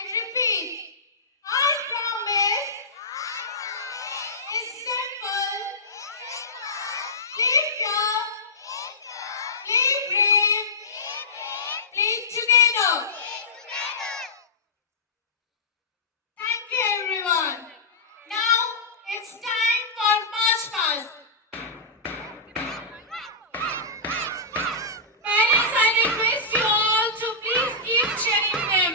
and repeat. Our promise is simple. Play fair, play brave, play together. Thank you, everyone. Now it's time for March Past. Parents, I request you all to please keep cheering them.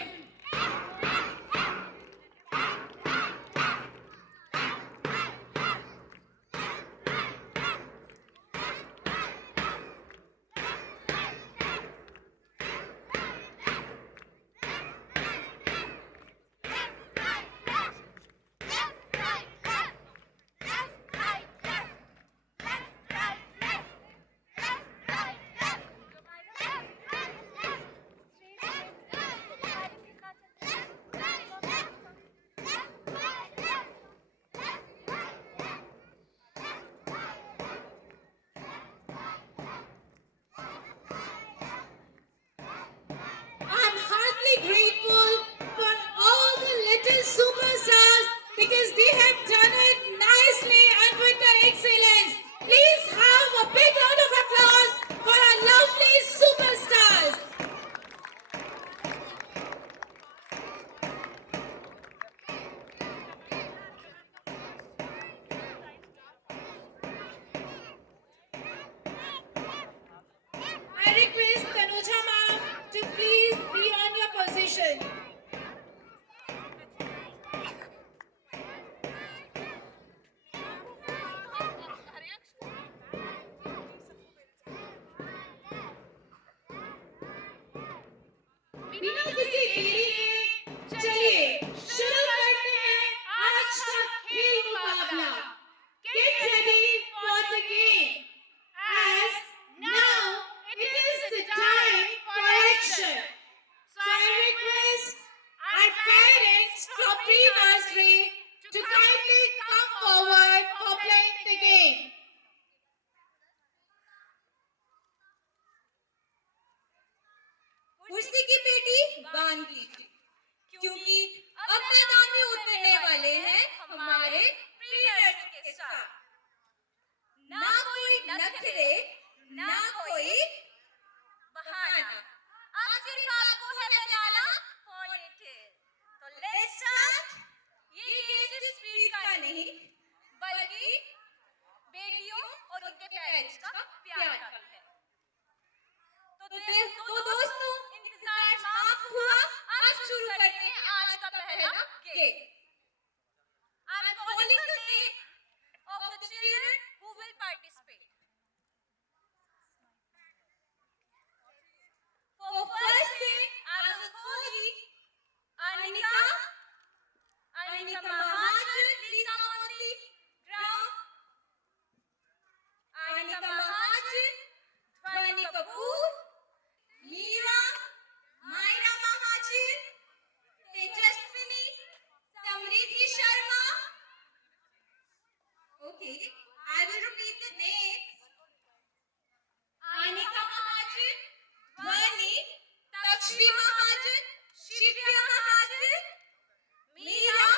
I'm heartily grateful for all the little superstars because they have done it nicely and with the excellence. Please have a big round of applause for our lovely superstars. I request Tanuja ma'am to please be on your position. बिना किसी देरी के चलिए शुरू करते हैं आज का खेल मुकाबला. Get ready for the game. As now it is the time for action. So I request our parents from pre-nursery to kindly come forward for playing the game. कुर्सी की पेटी बांध लीजिए क्योंकि अब मैदान में उतरने वाले हैं हमारे प्रिय के साथ. ना कोई नखरे, ना कोई बहाना. आज सिर्फ आपको है बनाना पॉनिटेल. तो लेट्स स्टार्ट. ये गेम सिर्फ स्पीड का नहीं बल्कि बेटियों और उनके पेरेंट्स का प्यार का है. तो दोस्तों इंतजार समाप्त हुआ. अब शुरू करते हैं आज का पहला game. I am calling the name of the children who will participate. For first thing, I will call Anika. Anika Mahajan, please come on the ground. Anika Mahajan, Dhwani Kapoor, Meera, Myra Mahajan, Tejaswini, Samriddhi Sharma. Okay, I will repeat the names. Anika Mahajan, Dhwani, Takshmi Mahajan, Shivya Mahajan, Meera,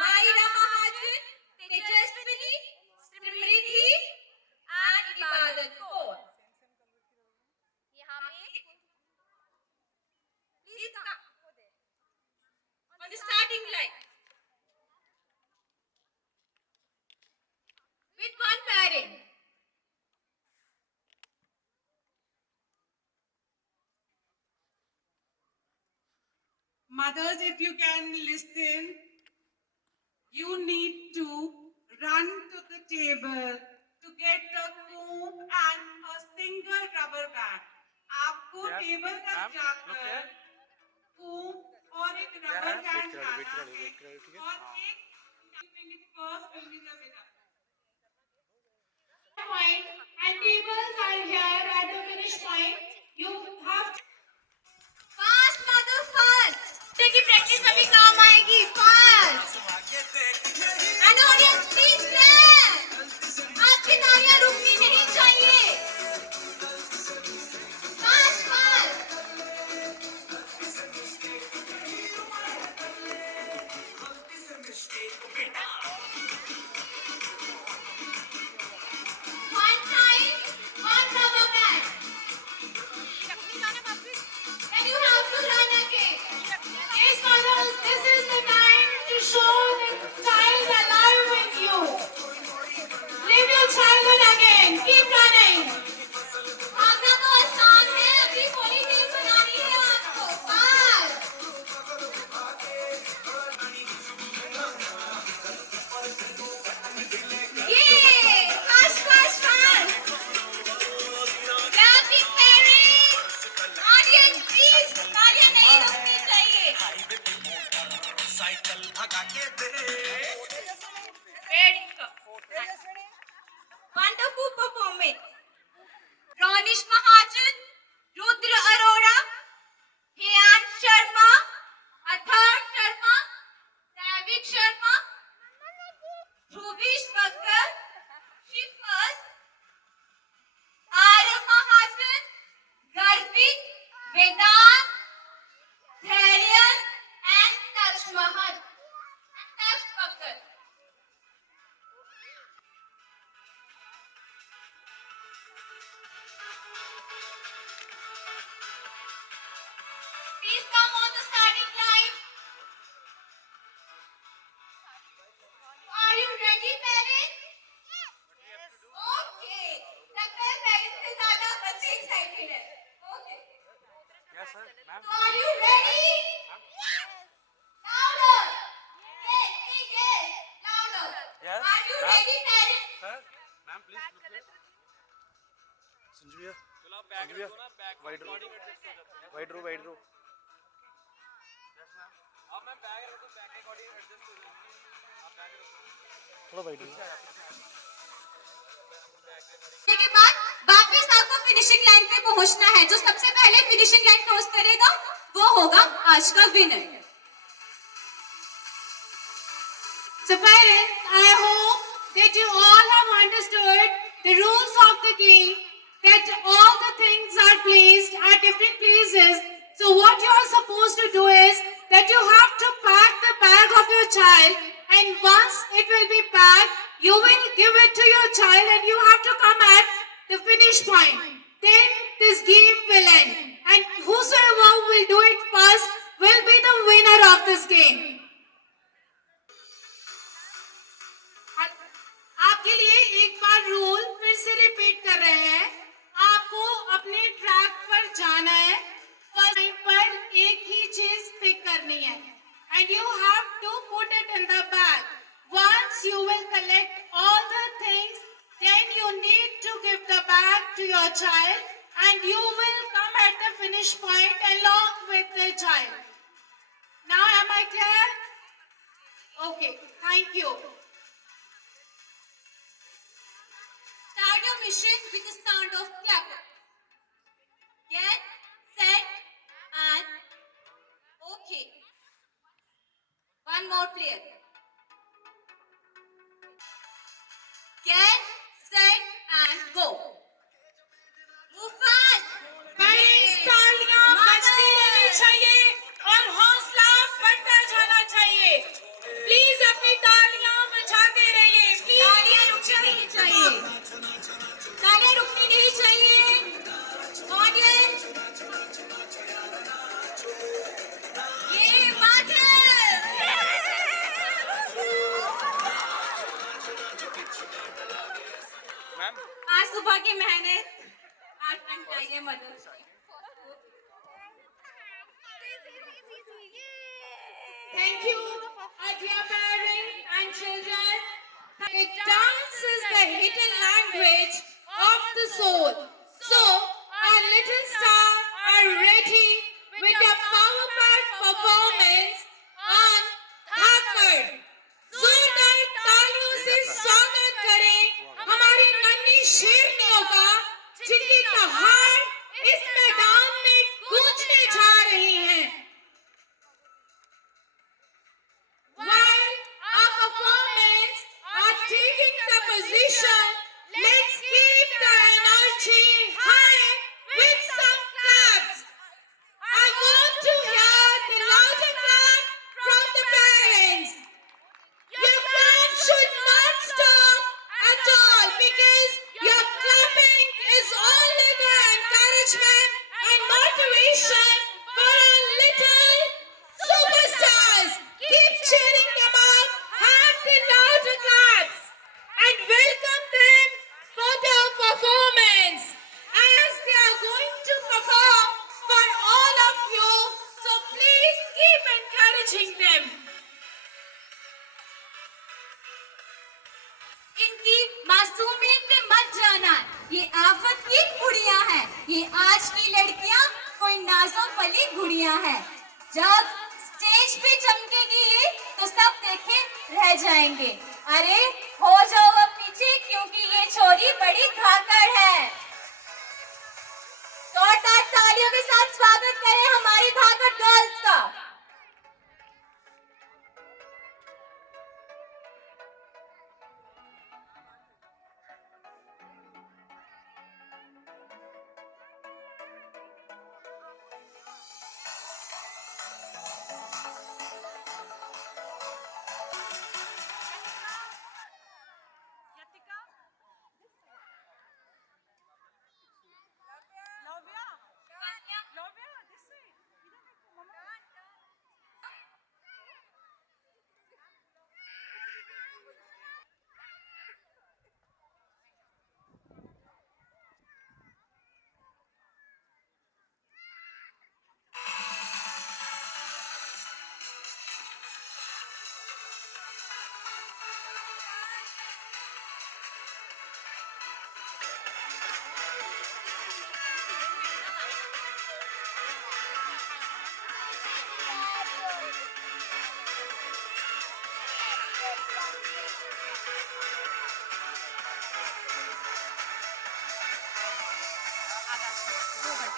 Myra Mahajan, Tejaswini, Samriddhi and Ibadat Kaur. यहाँ पे please come on the starting line with one parent. Mothers, if you can listen, you need to run to the table to get the comb and a single rubber band. आपको table तक जाकर comb और एक rubber band लाना है और एक first will be the winner. Point and tables are here at the finish point. You have to fast mother fast. देखिए practice अभी काम आएगी. Fast. And audience please clap. आपकी तालियां रुकनी नहीं चाहिए. Fast fast. Are you ready? Louder. Yes, yes. Louder. Yes, Are you ma'am. ready, parents? Sir, ma'am, please look here. Sanju भैया, संजू भैया, वाइड रो, वाइड रो, वाइड रो. थोड़ा वाइड रो. के बाद वापस आपको फिनिशिंग लाइन पे पहुंचना है। जो सबसे पहले फिनिशिंग लाइन क्रॉस करेगा वो होगा आज का winner. So parents, I hope that you all have understood the rules of the game, that all the things are placed at different places. So what you are supposed to do is that you have to pack the bag of your child, and once it will be packed, you will give it to your child and you have to come at the finish point. Then this game will end, and whosoever will do it first will be the winner of this game. आपके लिए एक बार rule फिर से repeat कर रहे हैं। आपको अपने ट्रैक पर जाना है, फर्स्ट लाइन पर एक ही चीज पिक करनी है, and you have to put it in the bag. Once you will collect all the things, then you need to give the bag to your child, and you will come at the finish point along with the child. Now am I clear? Okay, thank you. Start your mission with the sound of clap. Get set and okay. One more player. Get set and go. Move fast. Parents तालियां बजती रहनी चाहिए और हौसला बढ़ता जाना चाहिए। Please अपनी तालियां बजाते रहिए। तालियां रुकनी नहीं चाहिए। तालियां रुकनी नहीं चाहिए। ऑडियंस, ये बात है। मैम, आज सुबह की मेहनत आज तक चाहिए मदद। Thank you, dear parents and children. Dance is the hidden language of the soul. So, our little stars are ready with a power-packed performance on Dhakad. जोरदार तालियों से स्वागत करें हमारी नन्ही शेरनियों का, जिनकी दहाड़ इस मैदान में गूंजने जा रही है। While our performers are taking the position, let's keep the energy high with some claps. I want to hear the louder clap from the parents. Your clap should not stop at all, because your clapping is only the encouragement and motivation for our little superstars. Keep cheering them up, have the louder claps, and welcome them for their performance as they are going to perform for all of you. So please keep encouraging them. इनकी मासूमियत पे मत जाना, ये आफत की गुड़िया है। ये आज की लड़कियां कोई नाजों पली गुड़िया है। जब स्टेज पे चमकेगी ये तो सब देखे रह जाएंगे। अरे हो जाओ अब पीछे, क्योंकि ये छोरी बड़ी धाकड़ है। जोरदार तालियों के साथ स्वागत करें हमारी धाकड़ गर्ल्स का।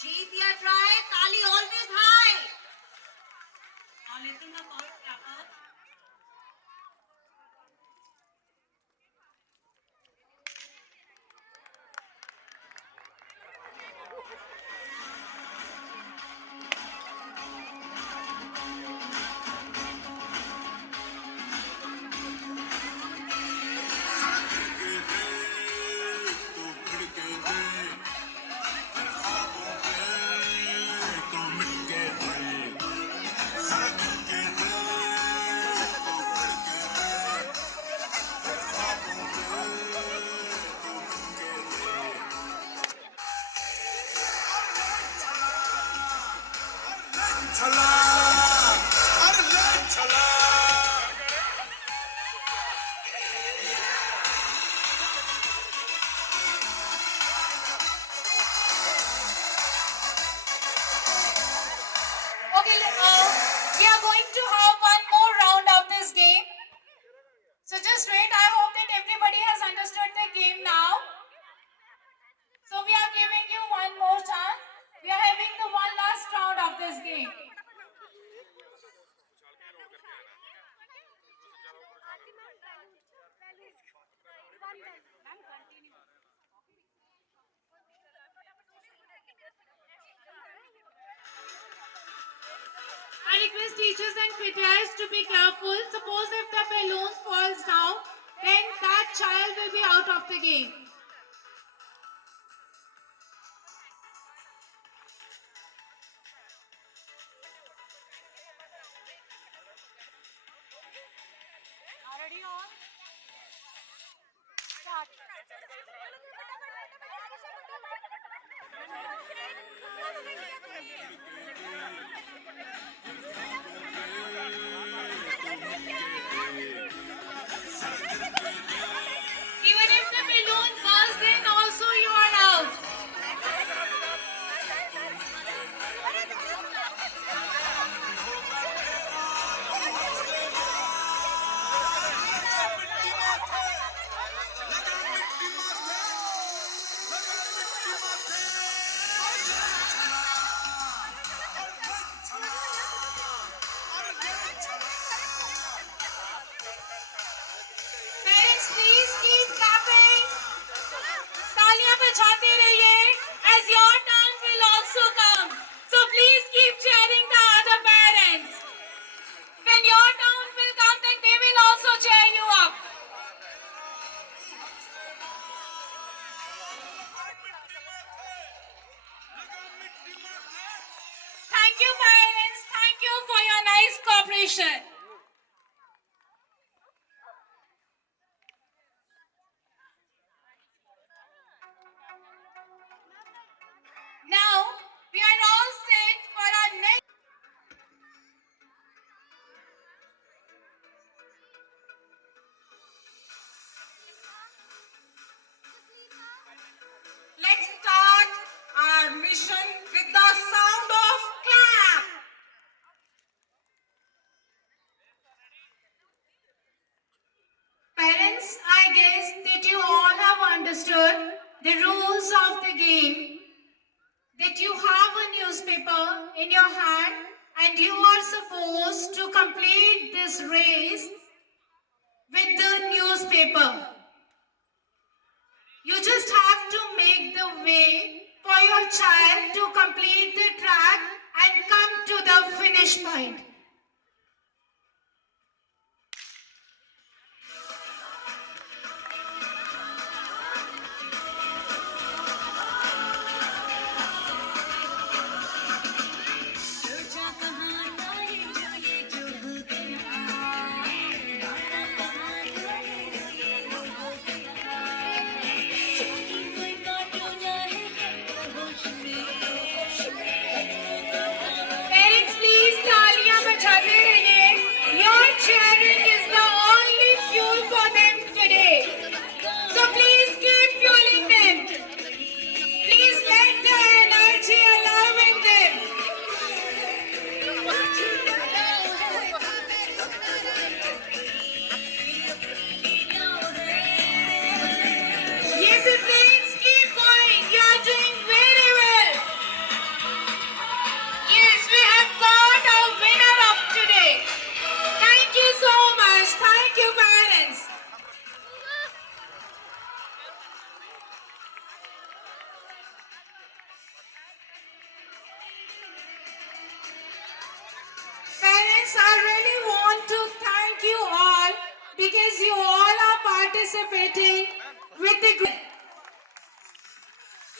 जीत या ट्राई, ताली always high. A little about clapper. Okay, we are going to have one more round of this game. So just wait. I hope that everybody has understood the game now. So we are giving you one more chance. We are having the one last round of this game. I request teachers and PTIs to be careful. Suppose if the balloon falls down, then that child will be out of the game. Already on? Start. Even if the balloon bursts, then also you are out. Parents, please keep clapping. तालियां बजाते रहिए, as your turn will also come. So please keep cheering the other parents. When your turn will come, then they will also cheer you up. Thank you, parents. Thank you for your nice cooperation. Now, we are all set for our next. Let's start our mission with the sound of clap. Parents, I guess that you all have understood the rules of the game. That you have a newspaper in your hand and you are supposed to complete this race with the newspaper. You just have to make the way for your child to complete the track and come to the finish point. Parents, please, तालियां Students, I really want to thank you all because you all are participating with the group.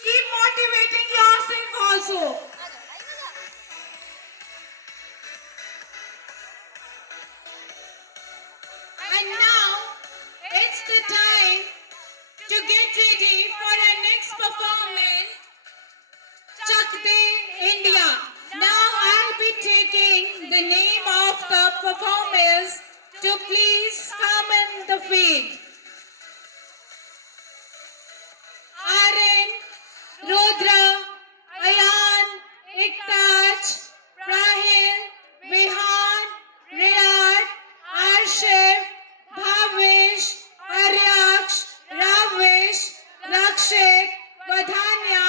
Keep motivating yourself also. And now it's the time to get ready for our next performance, Chak De India. Now I'll be taking the name of the performers to please come in the field. Aaron, Rudra, Ayan, Iktaj, Prahil, Vihan, Riyad, Arshif, Bhavish, Aryaksh, Ravish, Rakshit, Vadhanya,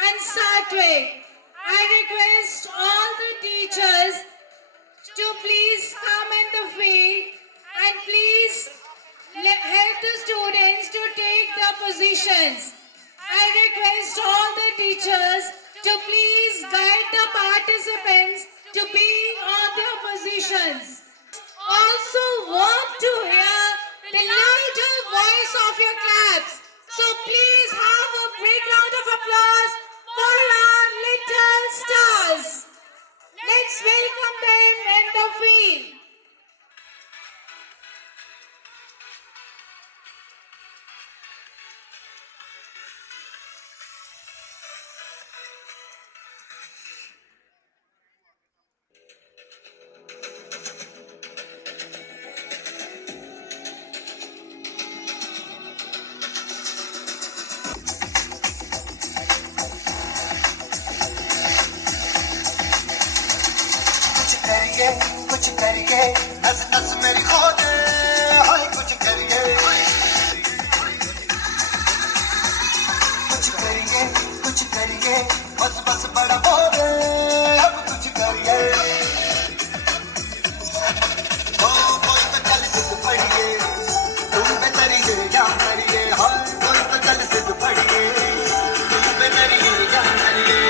and Satwik. I request all the teachers to please come in the field and please help the students to take their positions. I request all the teachers to please guide the participants to be on their positions. Also want to hear the louder voice of your claps. So please have a big round of applause for our little stars. Let's welcome them in the field. कुछ करिए नस नस मेरी खोद हाय कुछ करिए बस बस बड़ा बोल अब कुछ करिए ओ कोई तो चल सिद्ध पड़िए तुम पे तरिए या करिए हाय कोई तो चल सिद्ध पड़िए तुम पे तरिए या करिए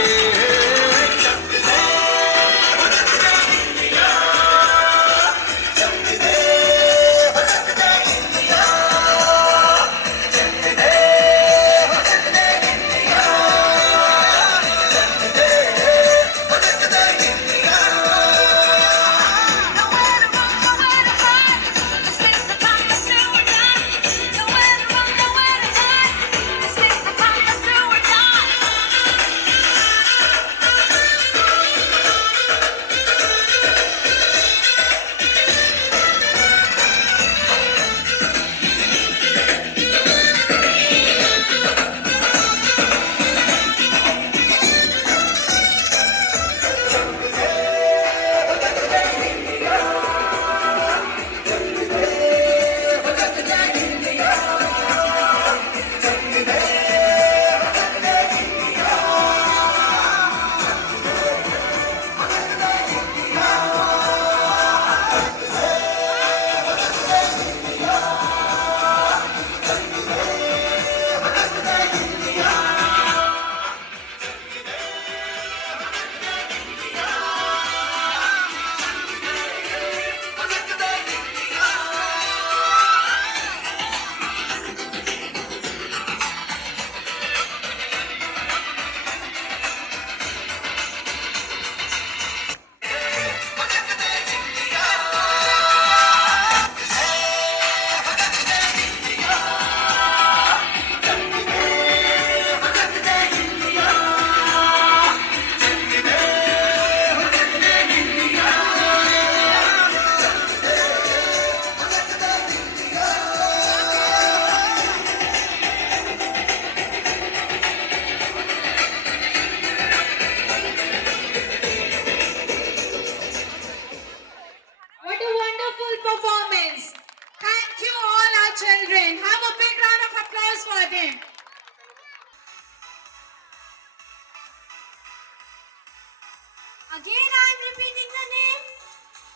Again, I'm repeating the names.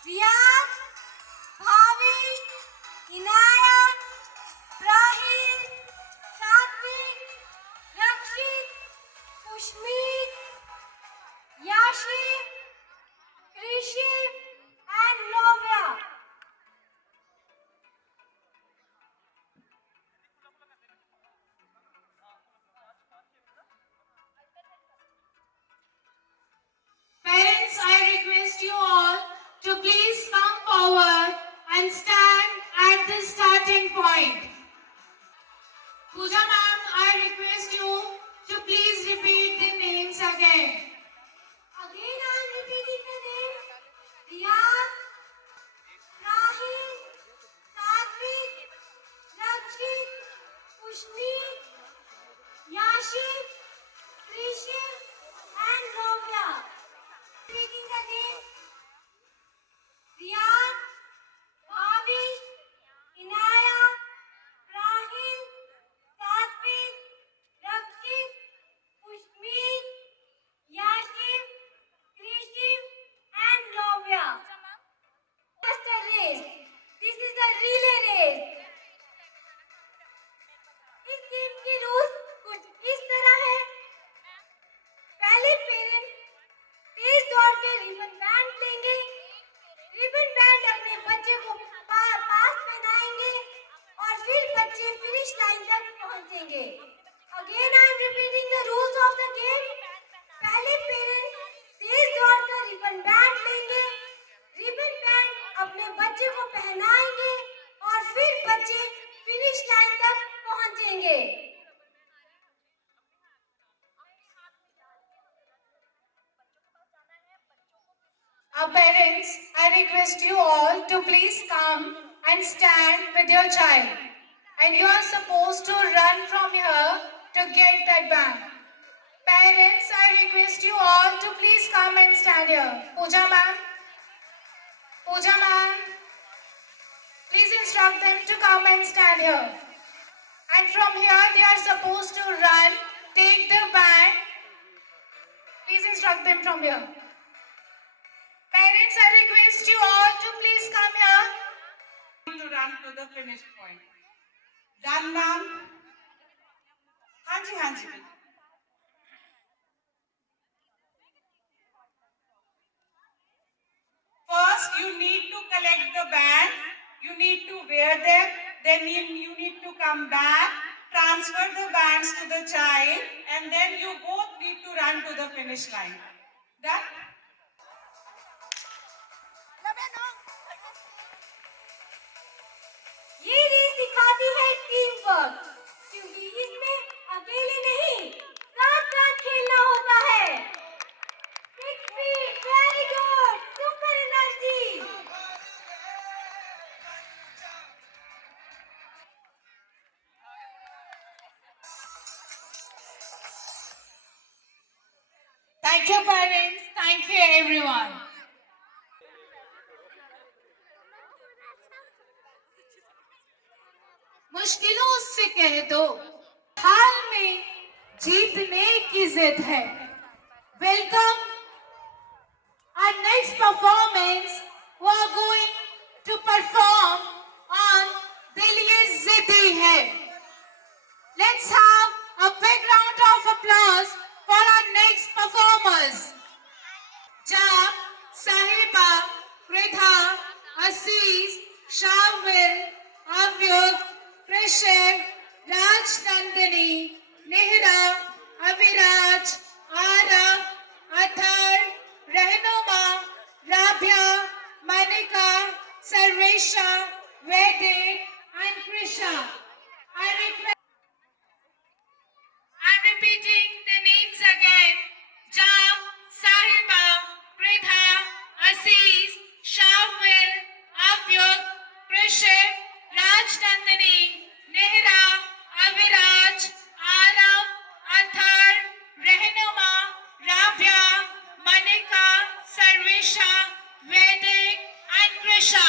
Riyad, Bhavish, Inaya, Prahil, Satvik, Rakshit, Pushmeet, Yashif, Rishif, and to please come forward and stand at the starting point. Pooja ma'am, I request you to please repeat the names again. Again, I am repeating the name. Riyad, Rahil, Satvik, Rakshit, Pushmi, Yashif, Krishim, and Romya. Repeating the name. Riyad, Bhavish, Inaya, Rahil, Satvik, Rakshit, Pushmi, Yashif, Krishim, and Lovya. Just a race. This is a relay race. इस game के rules कुछ इस तरह है। पहले parent तेज दौड़ के ribbon band लेंगे। रिबन बैंड अपने बच्चे को पास पहनाएंगे और फिर बच्चे फिनिश लाइन तक पहुंचेंगे। Again, I am repeating the rules of the game. पहले पेरेंट तेज दौड़कर रिबन बैंड लेंगे। रिबन बैंड अपने बच्चे को पहनाएंगे और फिर बच्चे फिनिश लाइन तक पहुंचेंगे। Our parents, I request you all to please come and stand with your child. And you are supposed to run from here to get that bag. Parents, I request you all to please come and stand here. Pooja ma'am, please instruct them to come and stand here. And from here they are supposed to run, take the bag. Please instruct them from here. Parents, I request you all to please come here. To run to the finish point. Done, ma'am? Hanji, hanji. First, you need to collect the band. You need to wear them. Then you need to come back, transfer the bands to the child, and then you both need to run to the finish line. Done? ये race दिखाती है team work, क्योंकि इसमें अकेले नहीं साथ साथ खेलना होता है। 6 feet, very good, super energy. Thank you, parents. Thank you, everyone. मुश्किलों से कह दो, हाल में जीतने की जिद है। Welcome our next performance who are going to perform on Dil Ye Ziddi Hai. Let's have a big round of applause for our next performers. Jab, Sahiba, Pridha, Aziz, Shavil, Avyug, Krishiv, Raj Nandini, Nehra, Aviraj, Arav, Athar, Rehnuma, Rabia, Manika, Sarvesha, Vedic, and Krisha. I'm repeating the names again. Jam, Sahiba, Pridha, Aziz, Shavil, Avyug, Krishiv, Raj Nandini, Nehra, Aviraj, Arav, Athar, Rehnuma, Rabia, Manika, Sarvesha, Vedic, and Krisha.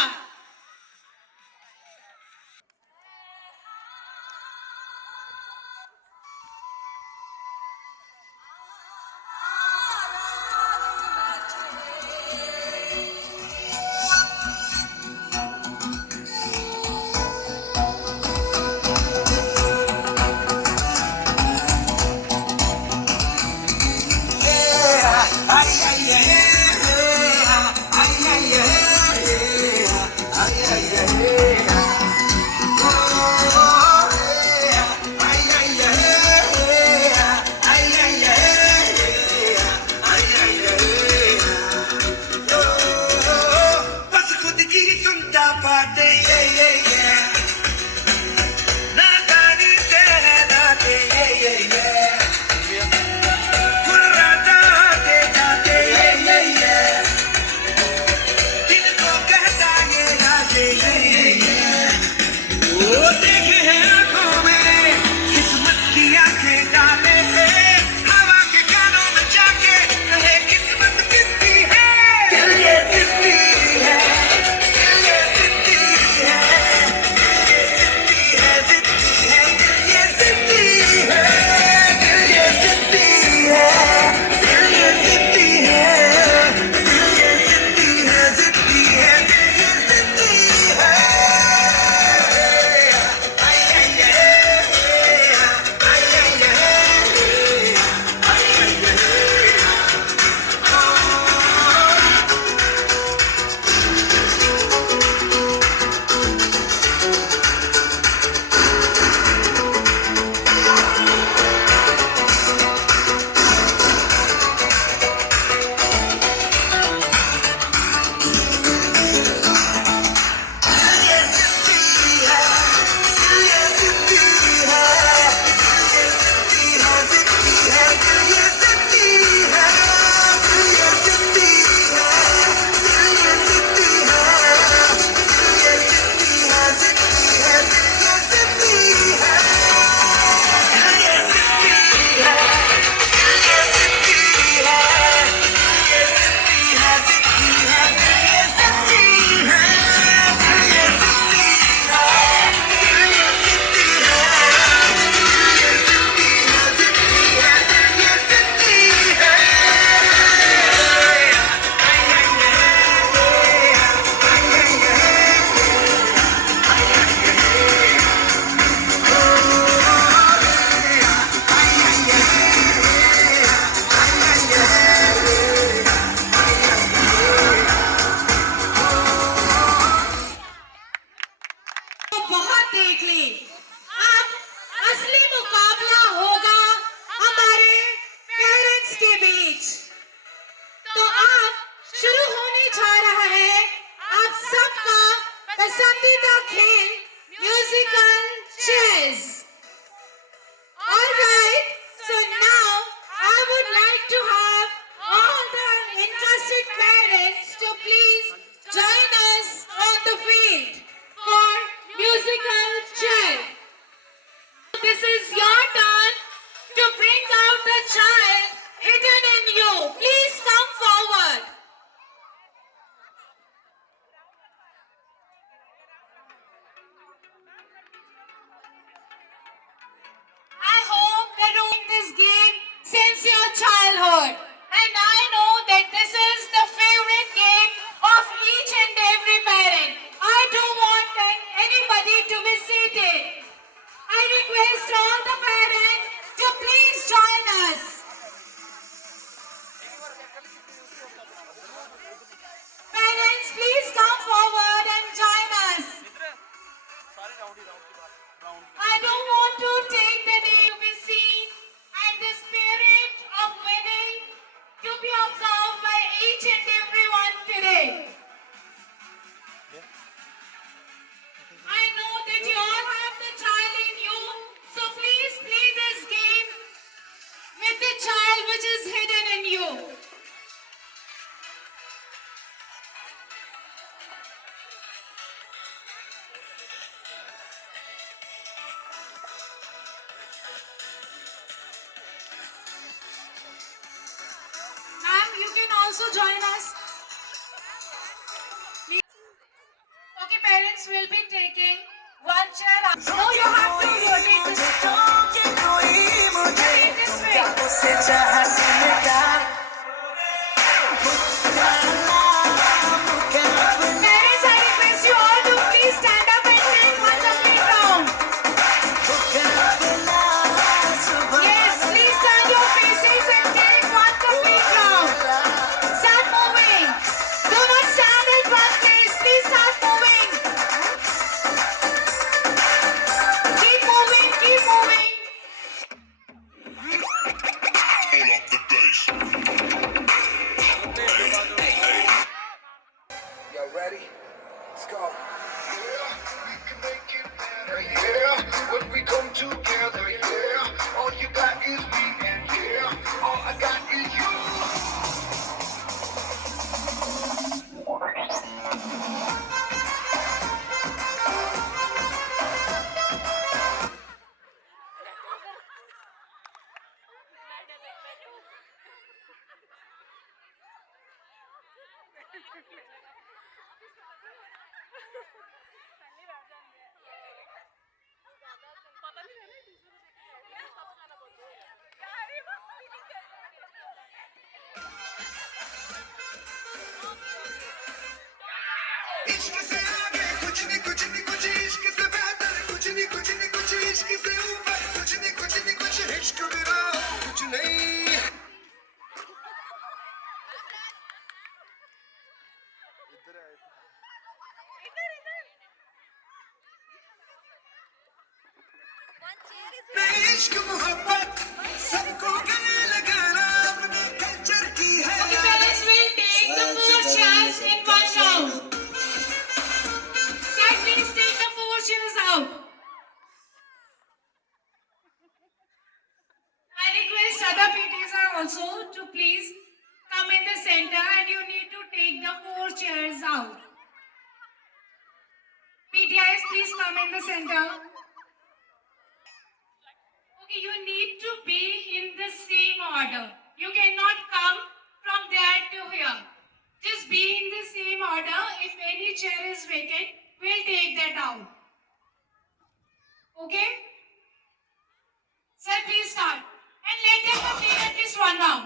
Pasandida Khel musical chairs. Alright, so now I would like to have all the interested parents to please join us on the field for musical chair. This is your turn to bring out the child hidden in you. Please come forward. I hope that you're in this game since your childhood. And I know that this is the favorite game of each and every parent. I don't want anybody to be seated. I request all the parents to please join us. Parents, please come forward and join us. I don't want to take the name to be seen and the spirit of winning to be observed by each and everyone today. I know that you all have the child in you, so please play this game with the child which is hidden in you. Ma'am, you can also join us. Please. Okay, parents will be taking one chair up. No, you have to rotate this way. Rotate this way. Parents, I request you all to please stand up and take one complete round. Yes, please turn your faces and take one complete round. Start moving. Do not stand at one place. Please start moving. Keep moving, keep moving. Y'all ready? Let's go. We can make it better, yeah. When we come together, yeah. All you got is me, and yeah, all I got is you. इश्क से आगे कुछ नहीं कुछ नहीं कुछ इश्क से बेहतर कुछ नहीं कुछ नहीं कुछ इश्क से ऊपर कुछ नहीं कुछ नहीं कुछ इश्क मेरा कुछ नहीं इश्क मोहब्बत सबको गले लगाना अपने कल्चर की है Okay, parents will take the 4 chairs in one round. Sir, please take the 4 chairs out. I request other PTs also to please come in the center and you need to take the 4 chairs out. PTIs, please come in the center. Okay, you need to be in the same order. You cannot come from there to here. Just be in the same order. If any chair is vacant, we'll take that out. Okay? Sir, please start. And let them complete at least one round.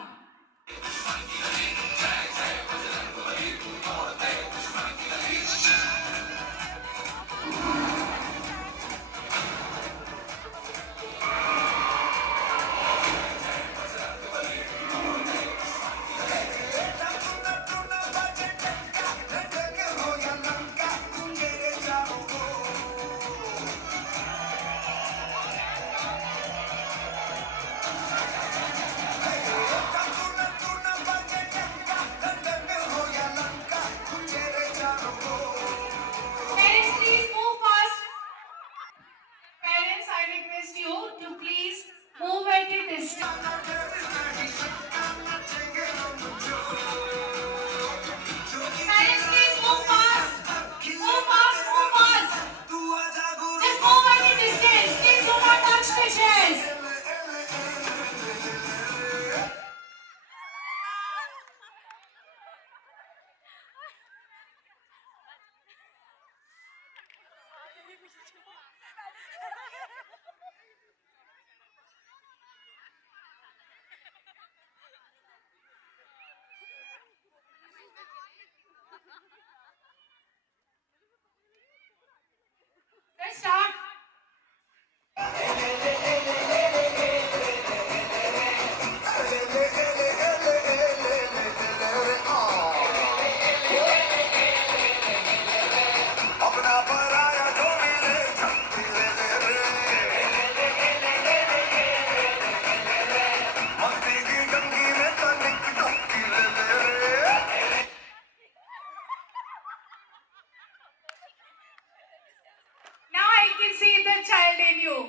entertain you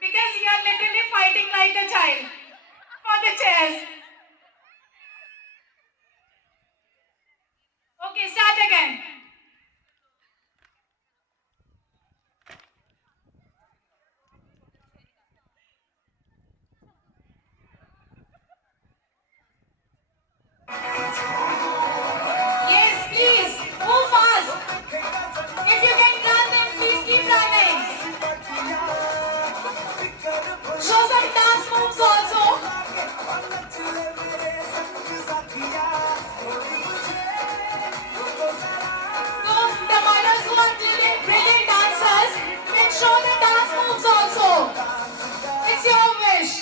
because you are literally fighting like a child for the chairs. Okay, start again. Yes, please, move fast. If you can run, then please keep running. Show some dance moves also. So, the mothers who are brilliant dancers, then show the dance moves also. It's your wish.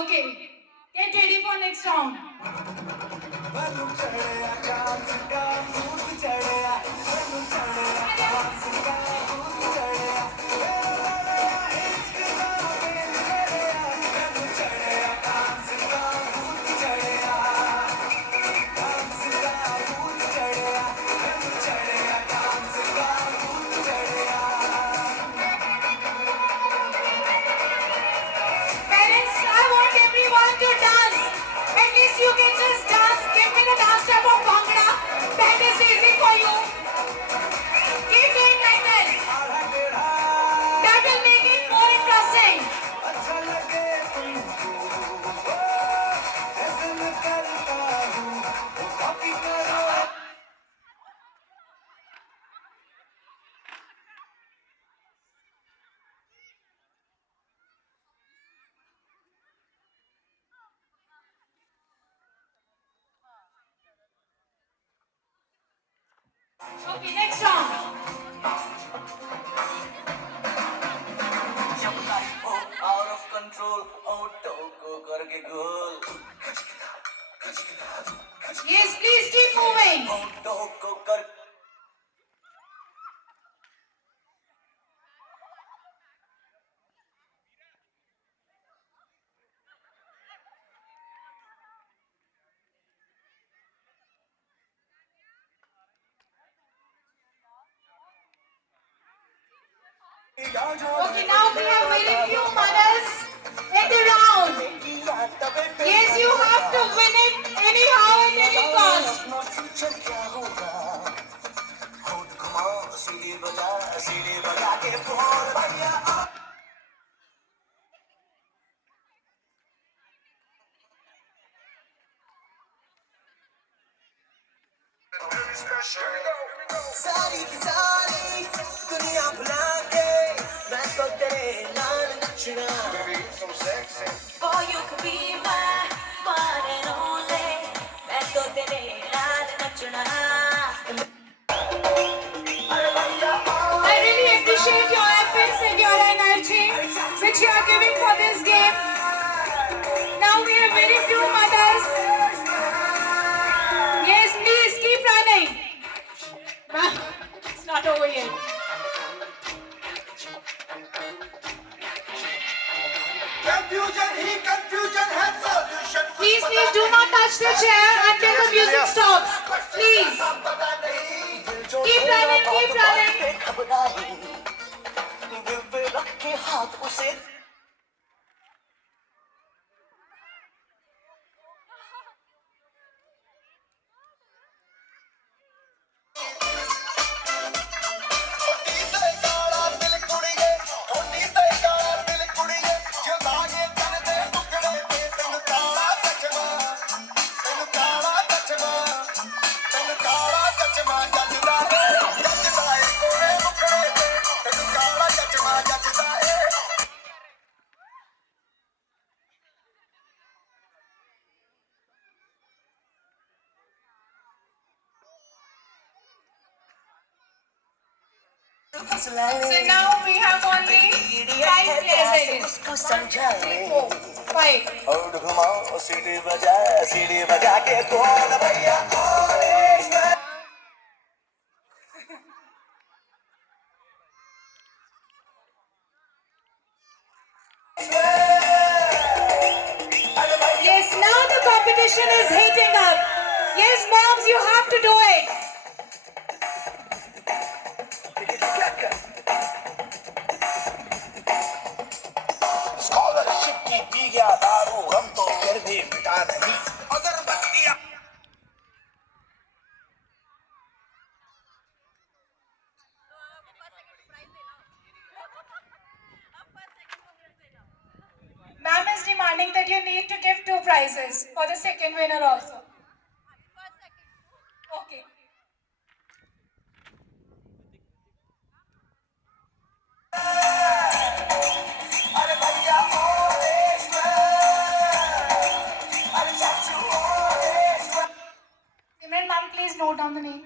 Okay, get ready for next round. Parents, I want everyone to dance. At least you can just dance. Give me the dance step of Bhangra. That is easy for you. Keep doing like this. That will make it more interesting. Okay, next round. out of control auto को करके गोल Yes, please keep moving. auto को कर Okay, now we have very few mothers in the round. Yes, you have to win it anyhow at any cost. Future क्या होगा होठ घुमाओ सीढ़ी बजा के बोल भैया सारी की सारी दुनिया भुला के मैं तो तेरे नाल नचना Boy, you could be my one and only. मैं तो तेरे नाल नचना. I really appreciate your efforts and your energy which you are giving for this game. Now we have very few mothers. Yes, please keep running. It's not over yet. Please do not touch the chair until the music stops. Please. Keep running, keep running. हाथ उसे So now we have only 5 players. उसको समझाए 5. और घुमाओ सीढ़ी बजा के बोल भैया Yes, now the competition competition is heating up. Yes, moms, you have to do it. Scholarship की पी गया दारू हम तो फिर भी मिटा नहीं अगरबत्तियां Ma'am is demanding that you need to give 2 prizes for the second winner also. Okay. अरे भैया अरे चाचू Simran ma'am, please note down the name.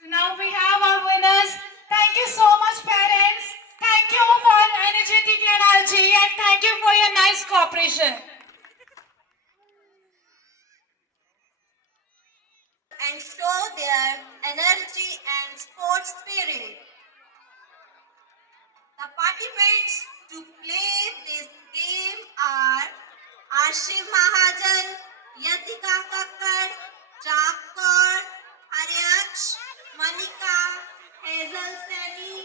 So now we have our winners. Thank you so much, parents. Thank you for energetic energy and thank you for your nice cooperation. And show their energy and sports spirit. The participants to play this game are Ashiv Mahajan, Yatika Kakkar, Chapkar, Haryaksh, Manika, Hazel Sani,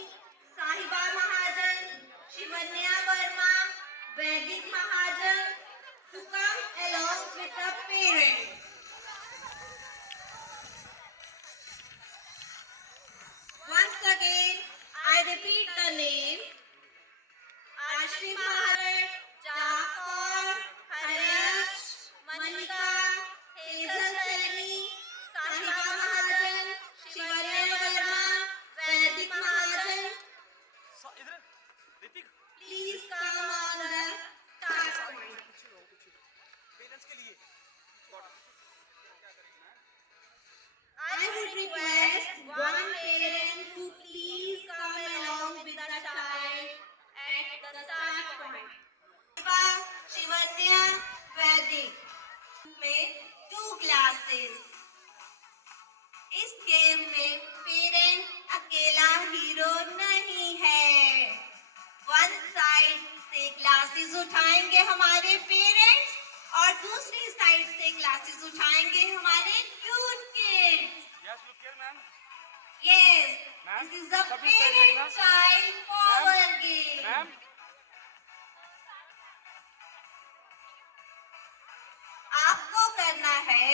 Sahiba Mahajan, Shivanya Verma, Vaidik Mahajan to come along with the parents. Once again, I repeat the name. Ashri Mahajan, Chakor, Haryaksh, Manika, Hazel Sani, Sahiba Mahajan, Shivanya Verma, Vaidik Mahajan. Please come on the start point. I would request one parent to please come along with the child at the start point. Shivanya Vaidik में 2 classes. इस game में parent अकेला hero नहीं है. One side से classes उठाएंगे हमारे parents और दूसरी साइड से क्लासेस उठाएंगे हमारे cute kids. Yes, this is a parent-child power game. आपको करना है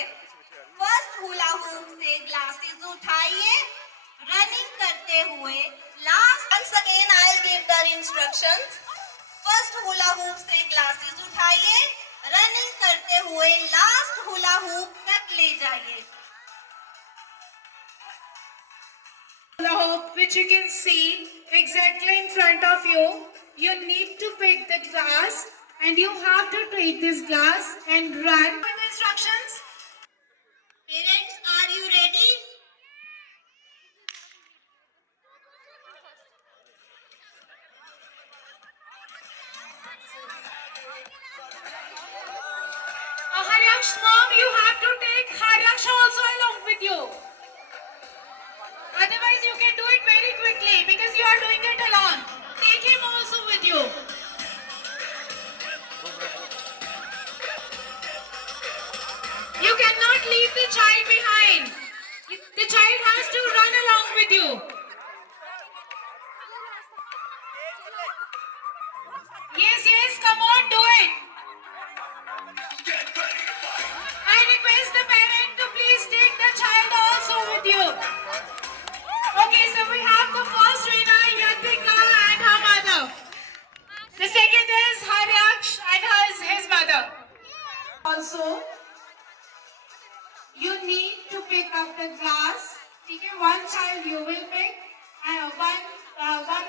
फर्स्ट हुला हुप से ग्लासेस उठाइए रनिंग करते हुए last once again I'll give the instructions. First hula hoop से ग्लासेस उठाइए रनिंग करते हुए लास्ट हुला हुप तक ले जाइए. The hoop which you can see exactly in front of you. You need to pick the glass and you have to take this glass and run. With the instructions. Parents, are you ready? Haryaksh mom, you have to take Haryaksh also along with you. Otherwise, you can do it very quickly because you are doing it alone. Take him also with you. You cannot leave the child behind. The child has to run along with you. Yes, yes, come on, do it. I request the parent to please take the child also with you. Okay, so we have the first winner, Yatika and her mother. The second is Haryaksh and his mother. Also, you need to pick up the glass. Okay, one child you will pick and one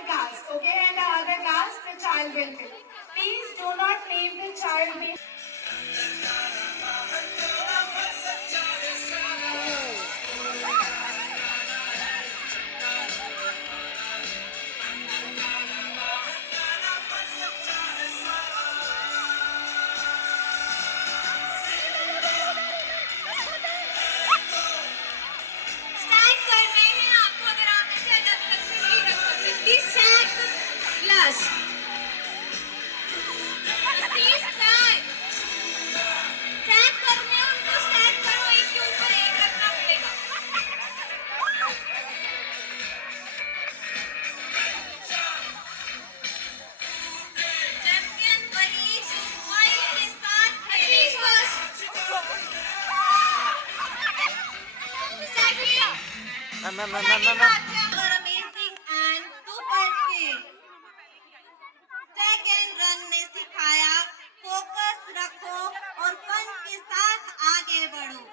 glass. Okay, and the other glass the child will pick. Please do not leave the child behind. Stack करने हैं आपको अगर आप इसे अलग अलग से नहीं रख सकते. Please stack the glass. were amazing and super kid. Tech and run ने सिखाया फोकस रखो और फन के साथ आगे बढ़ो.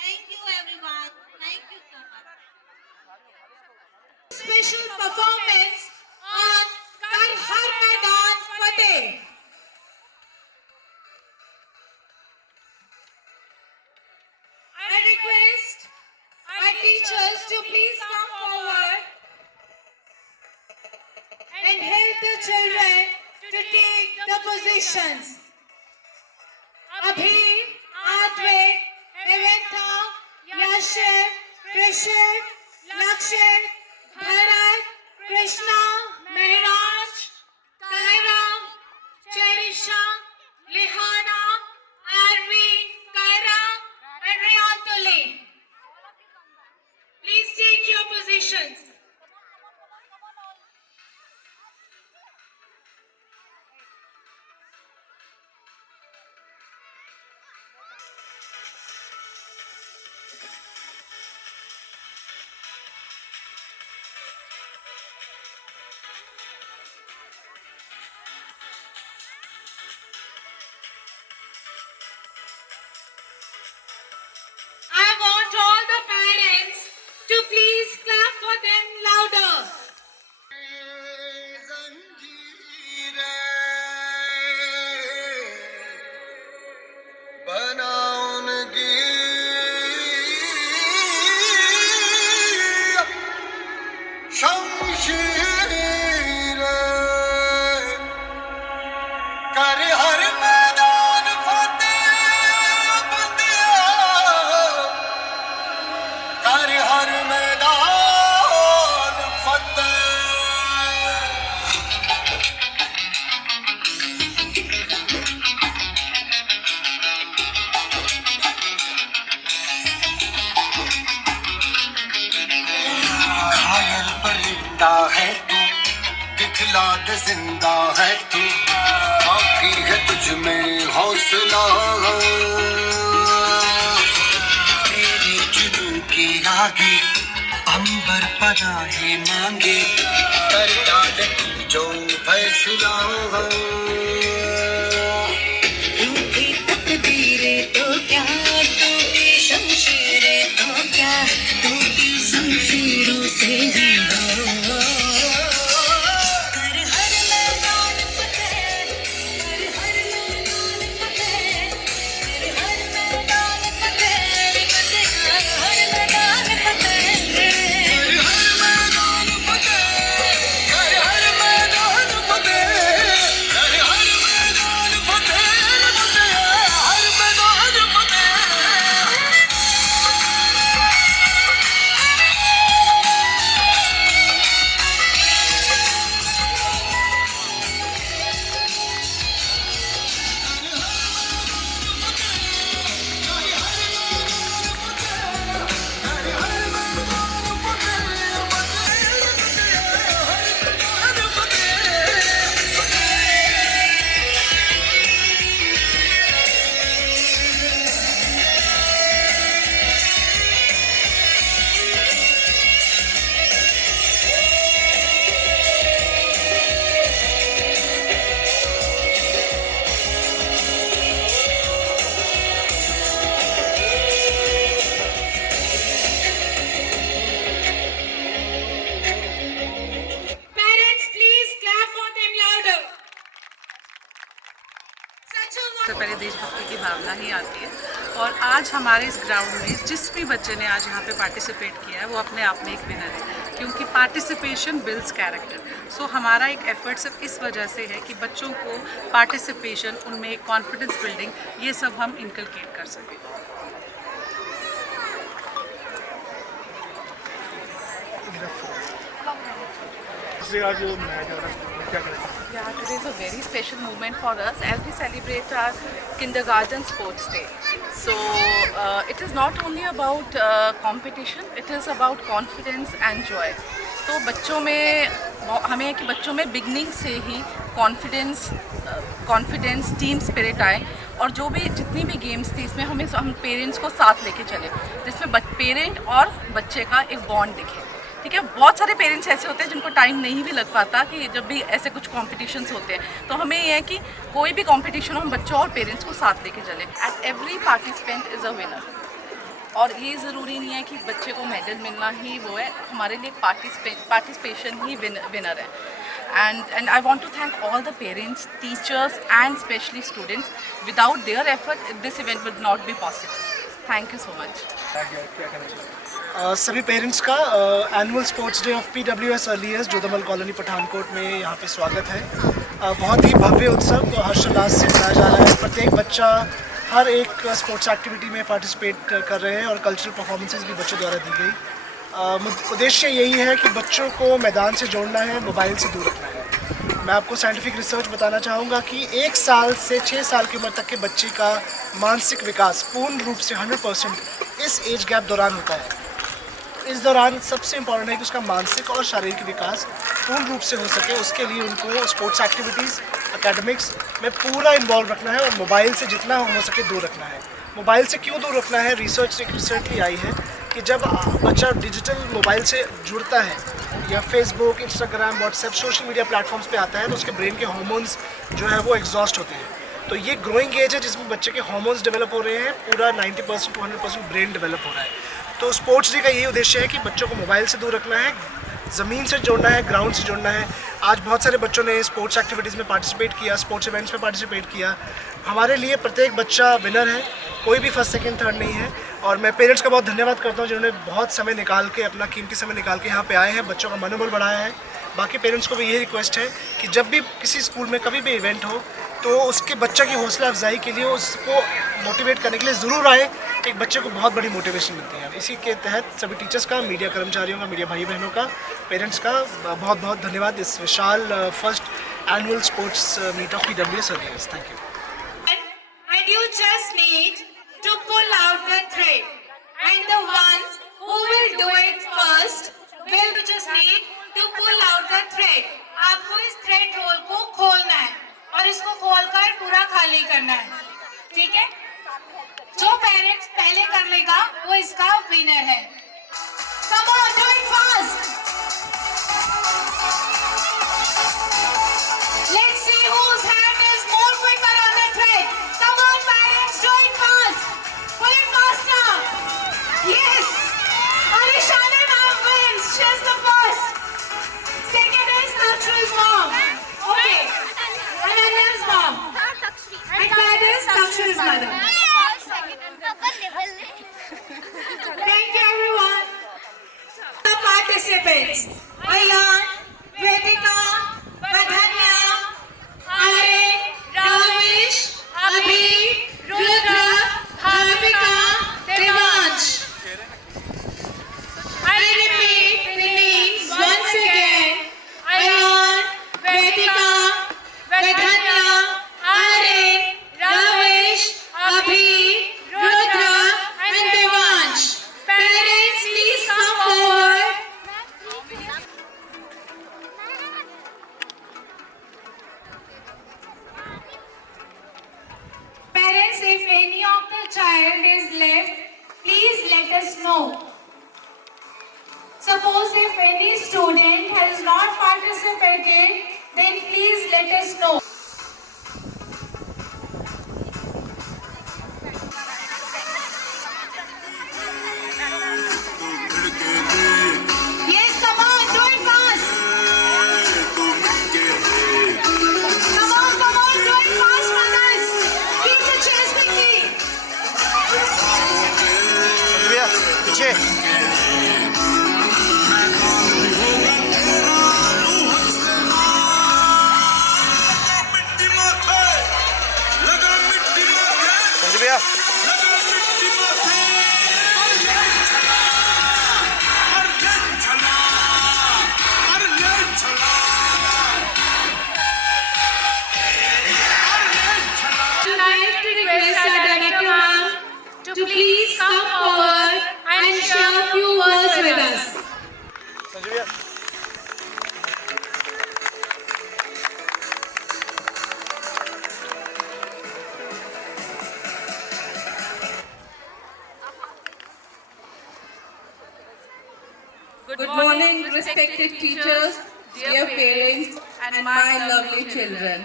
Thank you everyone. Thank you so much. Special performance on Kar Har Maidan Fateh. I request our teachers to please come forward and help the children to take the positions. Abhi, Advik, Eventa, Yashiv, Prishit, Lakshit, Bharat, Krishna, Mehraj, Kaira, Cherisha, Lihana, Arvi, Kaira, and Riyantuli. Please take your positions. I want all the parents to please clap for them louder. बनाऊंगी शमशीर कर हर मैदान फतेह बंदिया कर हर मैदान फतेह घायल परिंदा है तू दिखला दे जिंदा है तू बाकी है तुझ में हौसला तेरे जुनू की आगे अंबर पनाहे मांगे कर डाले तू जो फैसला रूठी तकदीरें तो क्या टूटी शमशीरें तो क्या टूटी शमशीरों से ही हो कर हर मैदान फतेह कर हर मैदान फतेह कर हर मैदान फतेह फतेह हर मैदान फतेह कर हर मैदान फतेह कर हर मैदान फतेह कर हर मैदान फतेह हर मैदान फतेह Parents, please clap for them louder. Such a सबसे पहले देशभक्ति की भावना ही आती है और आज हमारे इस ग्राउंड में जिस भी बच्चे ने आज यहाँ पे पार्टिसिपेट किया है वो अपने आप में एक विनर है क्योंकि पार्टिसिपेशन बिल्ड्स कैरेक्टर. सो हमारा एक एफर्ट सिर्फ इस वजह से है कि बच्चों को पार्टिसिपेशन उनमें एक कॉन्फिडेंस बिल्डिंग ये सब हम इनकलकेट कर सकें. आज मैच हो रहा है क्या करें? Yeah, today is a very special moment for us as we celebrate our kindergarten sports day. So it is not only about competition, it is about confidence and joy. तो बच्चों में हमें कि बच्चों में बिगनिंग से ही कॉन्फिडेंस टीम स्पिरिट आए और जो भी जितनी भी गेम्स थी इसमें हम पेरेंट्स को साथ लेके चले जिसमें पेरेंट और बच्चे का एक बॉन्ड दिखे। ठीक है, बहुत सारे पेरेंट्स ऐसे होते हैं जिनको टाइम नहीं भी लग पाता कि जब भी ऐसे कुछ कॉम्पिटिशन्स होते हैं, तो हमें ये है कि कोई भी कॉम्पिटिशन हो हम बच्चों और पेरेंट्स को साथ लेके चलें। And every participant is a winner. और ये ज़रूरी नहीं है कि बच्चे को मेडल मिलना ही वो है, हमारे लिए पार्टिसिपेशन ही विनर है। And I want to thank all the parents, teachers and especially students. Without their effort, this event would not be possible. Thank you so much. सभी पेरेंट्स का annual sports day of PWS earliest Jodhamal colony Pathankot में यहाँ पे स्वागत है। बहुत ही भव्य उत्सव हर्षोल्लास से मनाया जा रहा है। प्रत्येक बच्चा हर एक स्पोर्ट्स एक्टिविटी में पार्टिसिपेट कर रहे हैं और कल्चरल परफॉर्मेंसेस भी बच्चों द्वारा दी गई। उद्देश्य यही है कि बच्चों को मैदान से जोड़ना है, मोबाइल से दूर रखना है। मैं आपको साइंटिफिक रिसर्च बताना चाहूँगा कि 1 साल से 6 साल की उम्र तक के बच्चे का मानसिक विकास पूर्ण रूप से 100% इस एज गैप दौरान होता है। इस दौरान सबसे इम्पॉर्टेंट है कि उसका मानसिक और शारीरिक विकास पूर्ण रूप से हो सके। उसके लिए उनको स्पोर्ट्स एक्टिविटीज़, एकेडमिक्स में पूरा इन्वॉल्व रखना है और मोबाइल से जितना हो सके दूर रखना है। मोबाइल से क्यों दूर रखना है? रिसर्च रिसेंटली आई है कि जब बच्चा डिजिटल मोबाइल से जुड़ता है या Facebook, Instagram, WhatsApp, social media platforms पे आता है, तो उसके ब्रेन के हार्मोन्स जो है वो एग्जॉस्ट होते हैं। तो ये ग्रोइंग एज है जिसमें बच्चे के हार्मोन्स डेवलप हो रहे हैं, पूरा 90% to 100% ब्रेन डेवलप हो रहा है। तो स्पोर्ट्स डे का यही उद्देश्य है कि बच्चों को मोबाइल से दूर रखना है, ज़मीन से जोड़ना है, ग्राउंड से जोड़ना है। आज बहुत सारे बच्चों ने स्पोर्ट्स एक्टिविटीज़ में पार्टिसिपेट किया, स्पोर्ट्स इवेंट्स में पार्टिसिपेट किया। हमारे लिए प्रत्येक बच्चा विनर है, कोई भी फर्स्ट सेकंड थर्ड नहीं है। और मैं पेरेंट्स का बहुत धन्यवाद करता हूँ जिन्होंने बहुत समय निकाल के, अपना कीमती समय निकाल के यहाँ पे आए हैं, बच्चों का मनोबल बढ़ाया है। बाकी पेरेंट्स को भी यही रिक्वेस्ट है कि जब भी किसी स्कूल में कभी भी इवेंट हो तो उसके बच्चे की हौसला अफजाई के लिए, उसको मोटिवेट करने के लिए ज़रूर आए। एक बच्चे को बहुत बड़ी मोटिवेशन मिलती है। इसी के तहत सभी टीचर्स का, मीडिया कर्मचारियों का, मीडिया भाई बहनों का, पेरेंट्स का बहुत बहुत धन्यवाद इस विशाल first annual sports meet of PWS earliest. Thank you. And you just need to pull out the thread. And the ones who will do it first will just need to pull out the thread. आपको इस thread hole को खोलना है और इसको खोलकर पूरा खाली करना है। ठीक है? जो पेरेंट्स पहले कर लेगा वो इसका विनर है। Come on, do it fast. Let's see whose hand is more quicker on the thread. Come on, parents, do it fast. Pull it faster. Yes. Alishana now wins. She's the first. Second is Nakshu's mom. Okay. Ananya's mom. And third is Nakshu's mother. Thank you, everyone. The participants: Ayan, Vedika, Vadhanya, Aryan, Ramesh, Abhi, Rudra, Bhavika, Devansh. I repeat the names once again: Ayan, Vedika, Vadhanya, Aryan, Ramesh, Abhi, Rudra, and Devansh. Parents, please come forward. Parents, if any of the child is left, please let us know. Suppose if any student has not participated, then please let us know. Yes, come on, do it fast. Come on, do it fast, mothers. Keep the chairs quickly. भैया पीछे। संजय भैया I'd like to request our director ma'am to please come forward and share Good morning, respected teachers, dear parents, and my lovely children.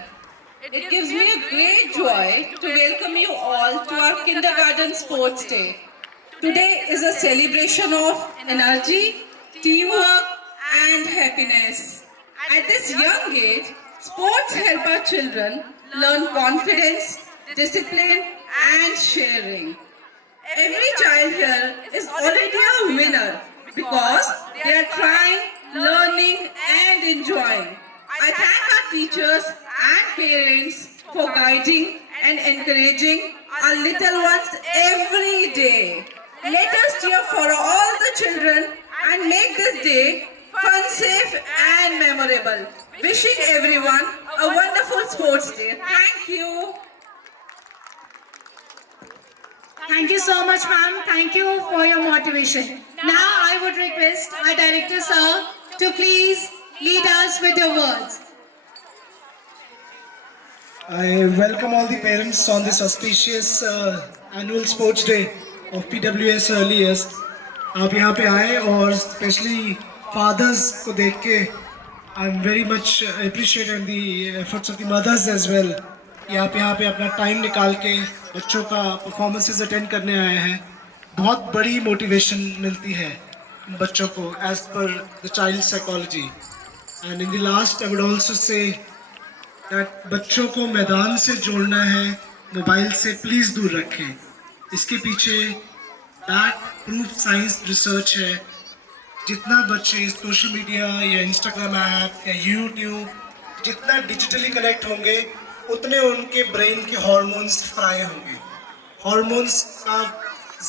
It gives me a great joy to welcome you all to our Kindergarten Sports Day. Today is a celebration of energy, teamwork, and happiness. At this young age, sports help our children learn confidence, discipline, and sharing. Every child here is already a winner because they are trying, learning, and enjoying. I thank our teachers and parents for guiding and encouraging our little ones every day. Let us cheer for all the children and make this day fun, safe, and memorable. Wishing everyone a wonderful sports day. Thank you. Thank you so much, ma'am. Thank you for your motivation. Now I would request our director, sir, to please lead us with your words. I welcome all the parents on this auspicious annual sports day of PWS Earliest. आप यहाँ पे आए और specially fathers को देख के I am very much appreciated the efforts of the mothers as well कि आप यहाँ पे अपना टाइम निकाल के बच्चों का परफॉर्मेंसेस अटेंड करने आए हैं. बहुत बड़ी मोटिवेशन मिलती है बच्चों को एज पर the child psychology. And in the last I would also say that बच्चों को मैदान से जोड़ना है, मोबाइल से प्लीज़ दूर रखें. इसके पीछे बैक प्रूफ साइंस रिसर्च है. जितना बच्चे सोशल मीडिया या इंस्टाग्राम ऐप या यूट्यूब जितना डिजिटली कनेक्ट होंगे उतने उनके ब्रेन के हार्मोन्स फ्राई होंगे. हार्मोन्स का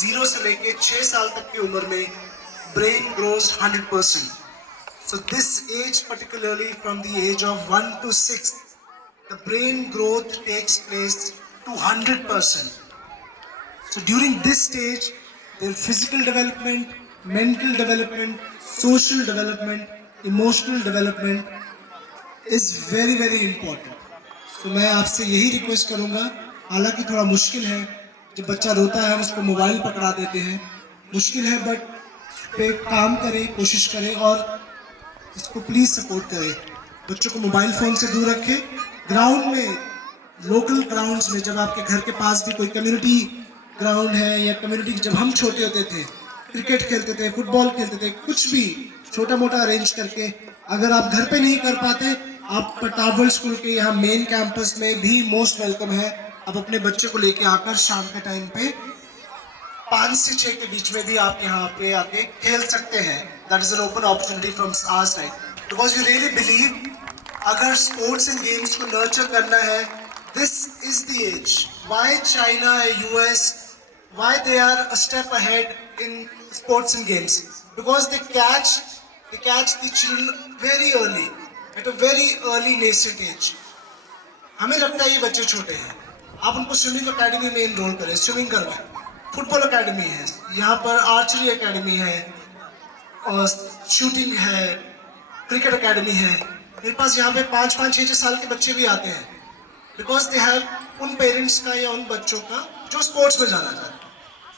0 से लेके 6 साल तक की उम्र में brain grows 100%. So this age, particularly from the age of 1 to 6, the brain growth takes place to 100%. So during this stage, their physical development, mental development, social development, emotional development is very very important. तो मैं आपसे यही request करूँगा, हालांकि थोड़ा मुश्किल है, जब बच्चा रोता है हम उसको मोबाइल पकड़ा देते हैं, मुश्किल है, बट पे काम करें, कोशिश करें और इसको प्लीज़ सपोर्ट करें. बच्चों को मोबाइल फ़ोन से दूर रखें. ग्राउंड में, लोकल ग्राउंड्स में, जब आपके घर के पास भी कोई कम्युनिटी ग्राउंड है या कम्युनिटी, जब हम छोटे होते थे क्रिकेट खेलते थे, फुटबॉल खेलते थे, कुछ भी छोटा मोटा अरेंज करके, अगर आप घर पे नहीं कर पाते, आप प्रतापगढ़ स्कूल के यहाँ मेन कैंपस में भी मोस्ट वेलकम है. आप अपने बच्चे को लेके आकर शाम के टाइम पे 5 से 6 के बीच में भी आप यहाँ पे आके खेल सकते हैं. That is an open opportunity from our side, because we really believe अगर स्पोर्ट्स एंड गेम्स को नर्चर करना है, this is the age. Why China, US, why they are a step ahead in sports and games? Because they catch the children very early, at a very early nascent age. हमें लगता है ये बच्चे छोटे हैं, आप उनको स्विमिंग अकेडमी में इनरोल करें, स्विमिंग करवाएं. फुटबॉल अकेडमी है यहाँ पर, आर्चरी अकेडमी है, और शूटिंग है, क्रिकेट अकेडमी है. मेरे पास यहाँ पे 5-5, 6-6 साल के बच्चे भी आते हैं, बिकॉज दे हैव उन पेरेंट्स का या उन बच्चों का जो स्पोर्ट्स में जाना चाहते हैं,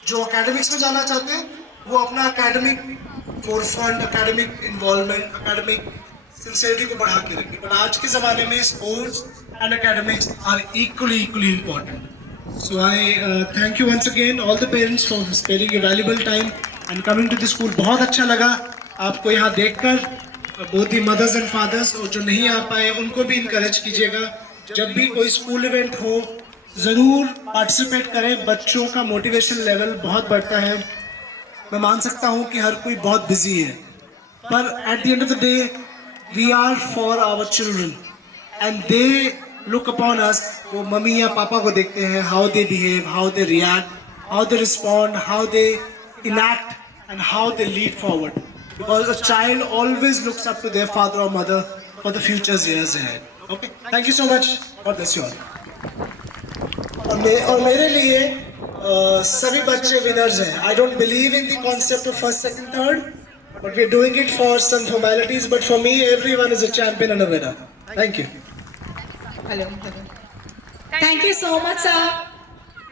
जो अकेडमिक्स में जाना चाहते हैं, वो अपना academic forefront, academic involvement, academic sincerity को बढ़ा के रखें. बट आज के ज़माने में sports and academics are equally important. So I thank you once again all the parents for sparing your valuable time and coming to the school. बहुत अच्छा लगा आपको यहाँ देखकर, both the mothers and fathers. और जो नहीं आ पाए उनको भी इनकरेज कीजिएगा, जब भी कोई स्कूल इवेंट हो ज़रूर पार्टिसिपेट करें. बच्चों का मोटिवेशन लेवल बहुत बढ़ता है. मैं मान सकता हूँ कि हर कोई बहुत बिजी है, पर at the end of the day we are for our children and they look upon us. वो मम्मी या पापा को देखते हैं, how they behave, how they react, how they respond, how they enact and how they lead forward. Because a child always looks up to their father और mother for the future years ahead. Okay, thank you so much. God bless you all. और मेरे लिए सभी बच्चे winners हैं. I don't believe in the concept of first, second, third, but we are doing it for some formalities. But for me everyone is a champion and a winner. Thank you. Hello. Thank you so much, sir.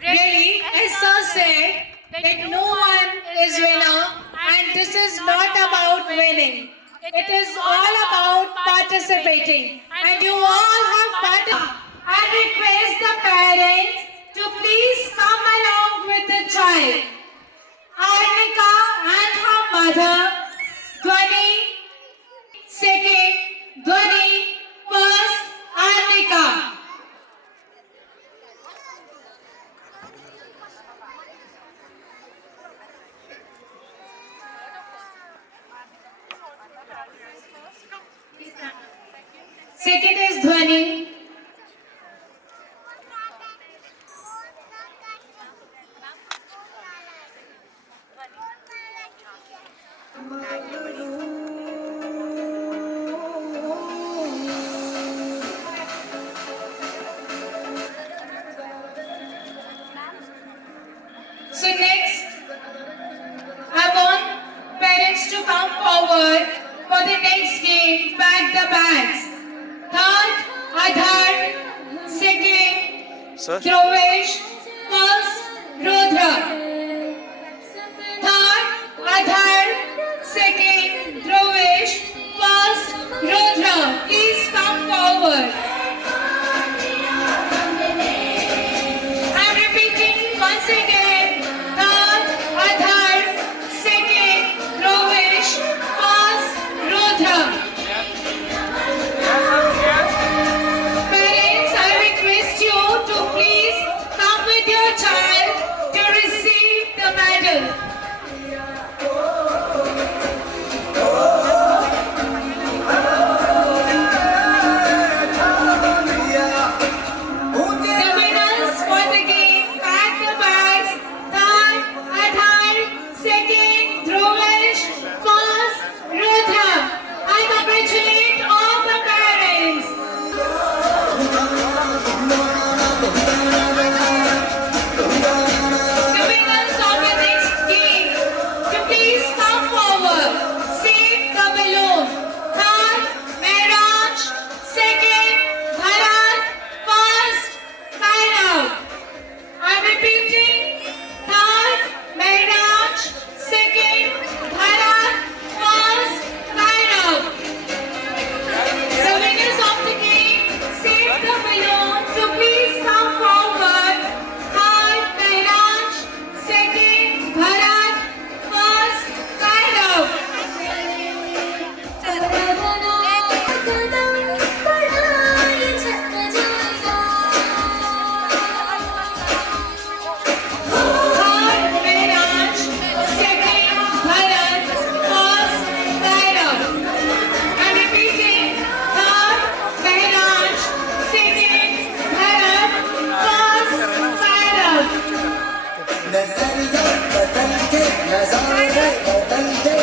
Really, as sir said, that no one is winner, and this is not about winning. It is all about participating. And you all have participated. I request the parents to please come along with the child. Arnika and her mother, Dhwani, second, Dhwani, first, Arnika. Second is Dhwani. So next, I want parents to come forward for the next game, Pack the Bags. Third, Adhar. Second, Sir? Dhruvesh. First, Rudra. Third, Adhar. Second, Dhruvesh. First, Rudra. Please come forward. I'm repeating once again. Third, Adhar. Second, Dhruvesh. First, Rudra. Parents, I request you to please come with your child to receive the medal. The winners for the game, Pack the Bags. Third, Adhar. Second, Dhruvesh. First, Rudra. I congratulate all the parents. The winners of the next game, to please come forward. Save the balloon. Third, Mehraj. Second, Bharat. First, Kairav. I'm repeating. Third, Mehraj. Second, Bharat. First, Kairav. The winners of the game, Save the Balloon, to please come forward. Third, Mehraj. Second, Bharat. First, Kairav. Third, Mehraj. Second, Bharat. First, Kairav. I'm repeating. Third, Mehraj. Second, Bharat. First, Kairav. नजरिया बदल के नजारे बदल दे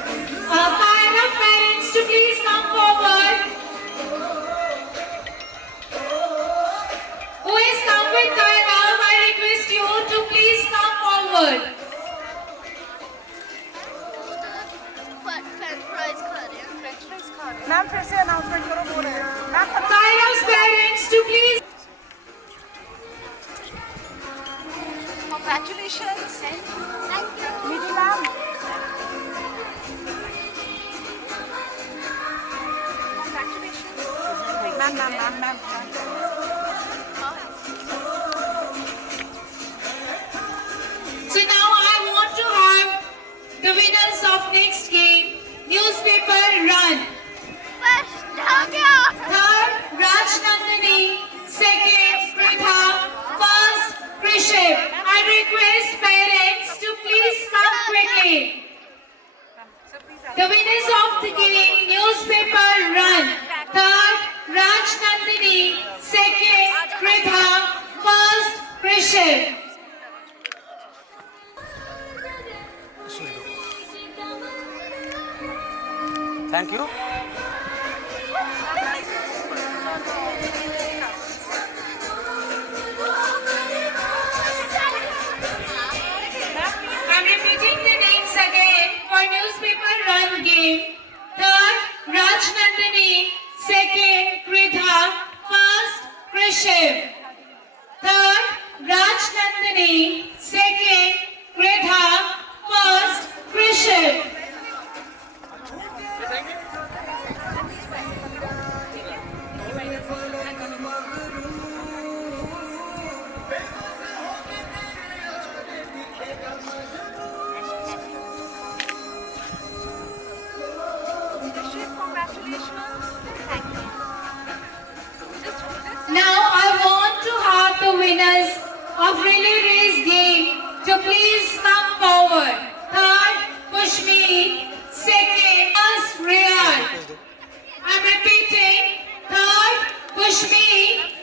Kairav parents to please come forward. Who is come with Kairav? I request you to please come forward. Ma'am फिर से announcement करो बोल रहे हैं ma'am Kairav's parents to please. Congratulations. मीठी ma'am ma'am ma'am ma'am ma'am So now I want to have the winners of next game, newspaper run. Third, Rajnandani. Second, Pritha. First, Krishiv. I request parents to please come quickly. The winners of the game, newspaper run. Third, Rajnandani. Second, Pritha. First, Krishiv. Thank you I'm repeating the names again for newspaper run game. Third, Rajnandani. Second, Pritha. First, Krishiv. Third, Rajnandini, second, Kridha, first, Krishiv. Now I want to have the winners of relay race game to please come forward. Third, Pushmi. Second, Riyad. I'm repeating. Third, Pushmi.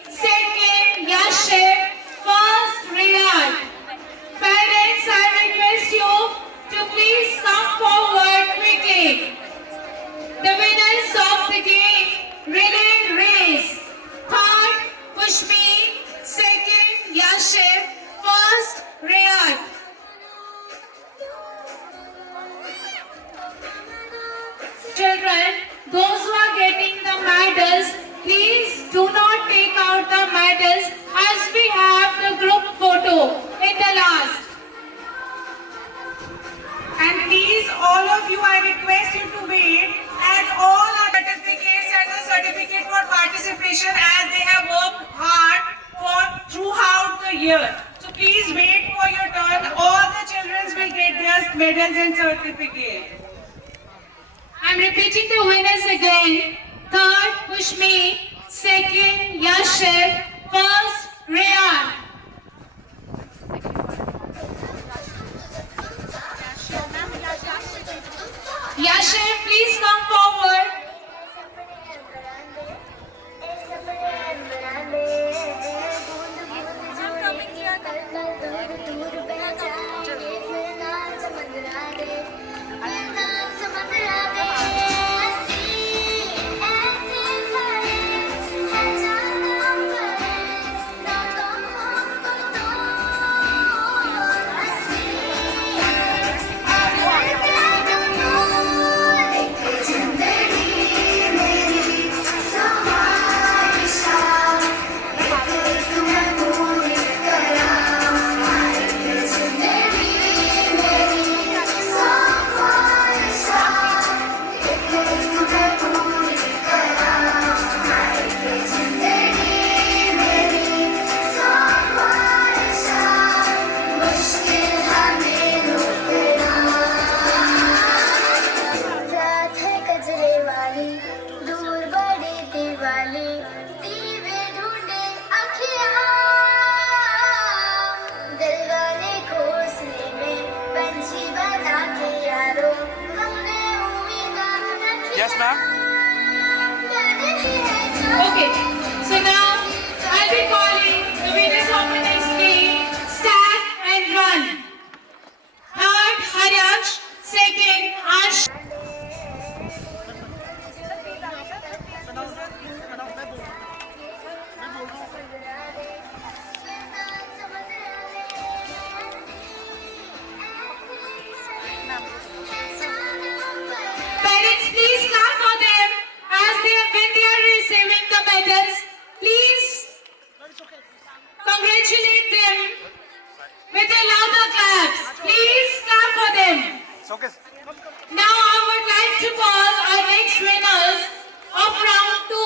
Second, Yashir. First, Riyad. Parents, I request you to please come forward quickly. The winners of the game, relay race. Third, Pushmi. Second, Yashir. First, Riyad. Children, those who are getting the medals, please do not take out the medals as we have the group photo in the last. And please, all of you, I request you to wait and all our certificates and the certificate for participation as they have worked hard for throughout the year. So please wait for your turn. All the children will get their medals and certificates. I'm repeating the winners again. Third, Pushmi. Second, Yashir. First, Riyad. Yashir, please come forward. Yes, ma'am. Okay, so now I'll be calling the winners of the next game. Stand and run. Third, Haryash. Second, Ash. Parents, please clap for them as when they are receiving the medals. Please congratulate them with a louder claps. Please clap for them. It's okay. Now I would like to call our next winners of round 2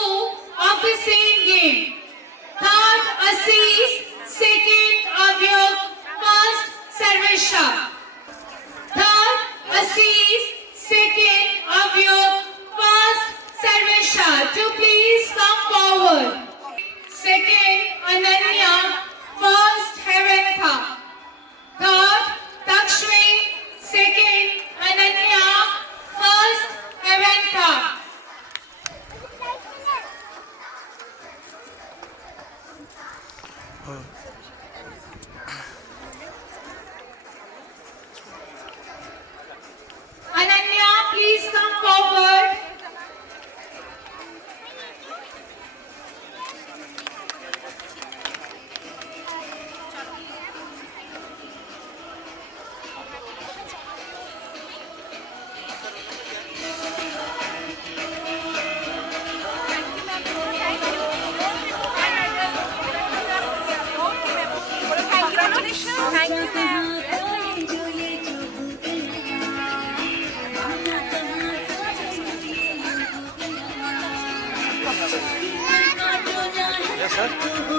of the same game. Third, Aziz. Second, Avyog. First, Sarvesha. Third, Aziz. Second, Avyog. First, Sarvesha. To please come forward. Second, Ananya. First, Heventha. Third, Takshmi. Second, Ananya. First, Heventha. Ananya, please come forward.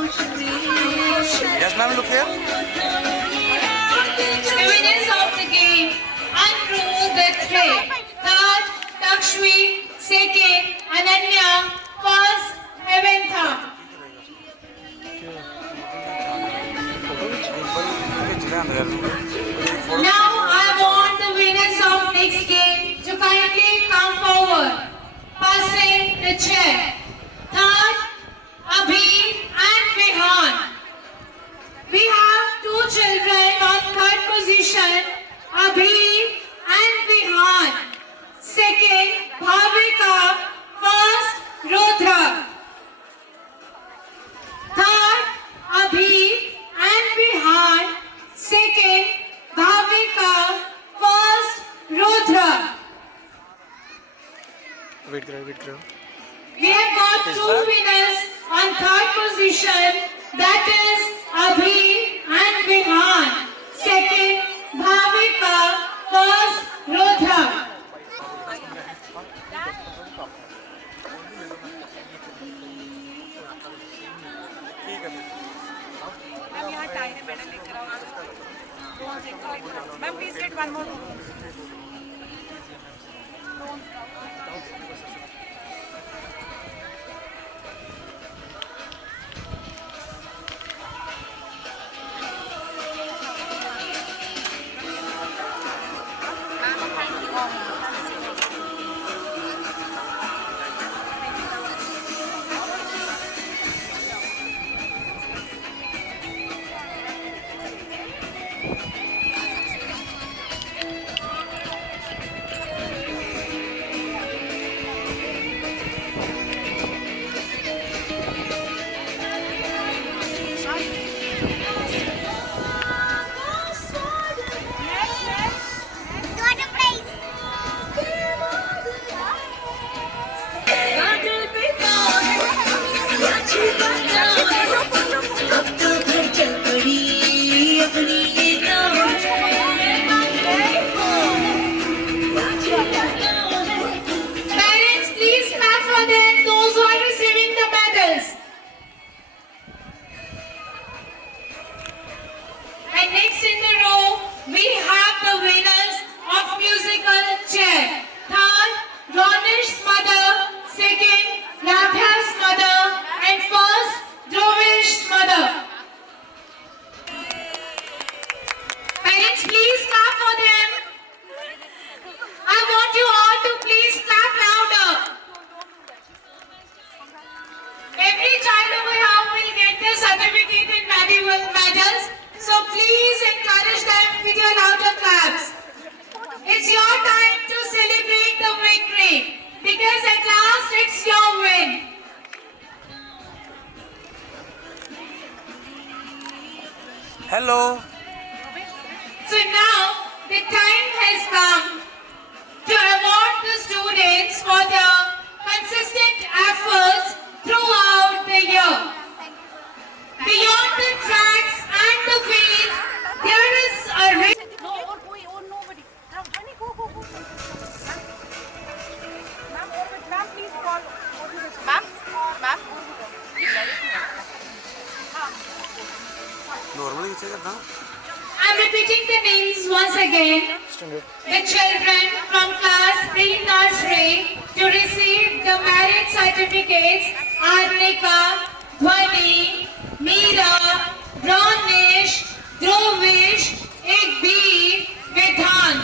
Yes, ma'am, look here. The winners of the game, unroll the tray. Third, Takshmi. Second, Ananya. First, Eventha. Now I want the winners of next game to kindly come forward. Passing the chair. Third, Abhi and Vihan. We have two children on third position, Abhi and Vihan. Second, Bhavika. First, Rudra. Third, Abhi and Vihan. Second, Bhavika. First, Rudra. Wait karo. We have got two winners on third position, that is Abhi and Vihan. Second, Bhavika. First, Rudra. Ma'am please get one more Parents, please clap for them, those who are receiving the medals. And next in the row, we have the winners of musical chair. Third, Ronish's mother. Second, Radha's mother. And first, Drovish's mother. Parents, please clap for them. I want you all to please clap louder. Every child over here will get the certificate and medals. So please encourage them with your louder claps. It's your time to celebrate the victory because at last it's your win. Hello. So now the time has come to award the students for their consistent efforts throughout the year. Beyond the tracks and the field, there is a Normally it's like that. I'm repeating the names once again. The children from class pre-nursery to receive the merit certificates are Nika, Dhwani, Meera, Ronish, Dhruvish, Ekbir, Vidhan.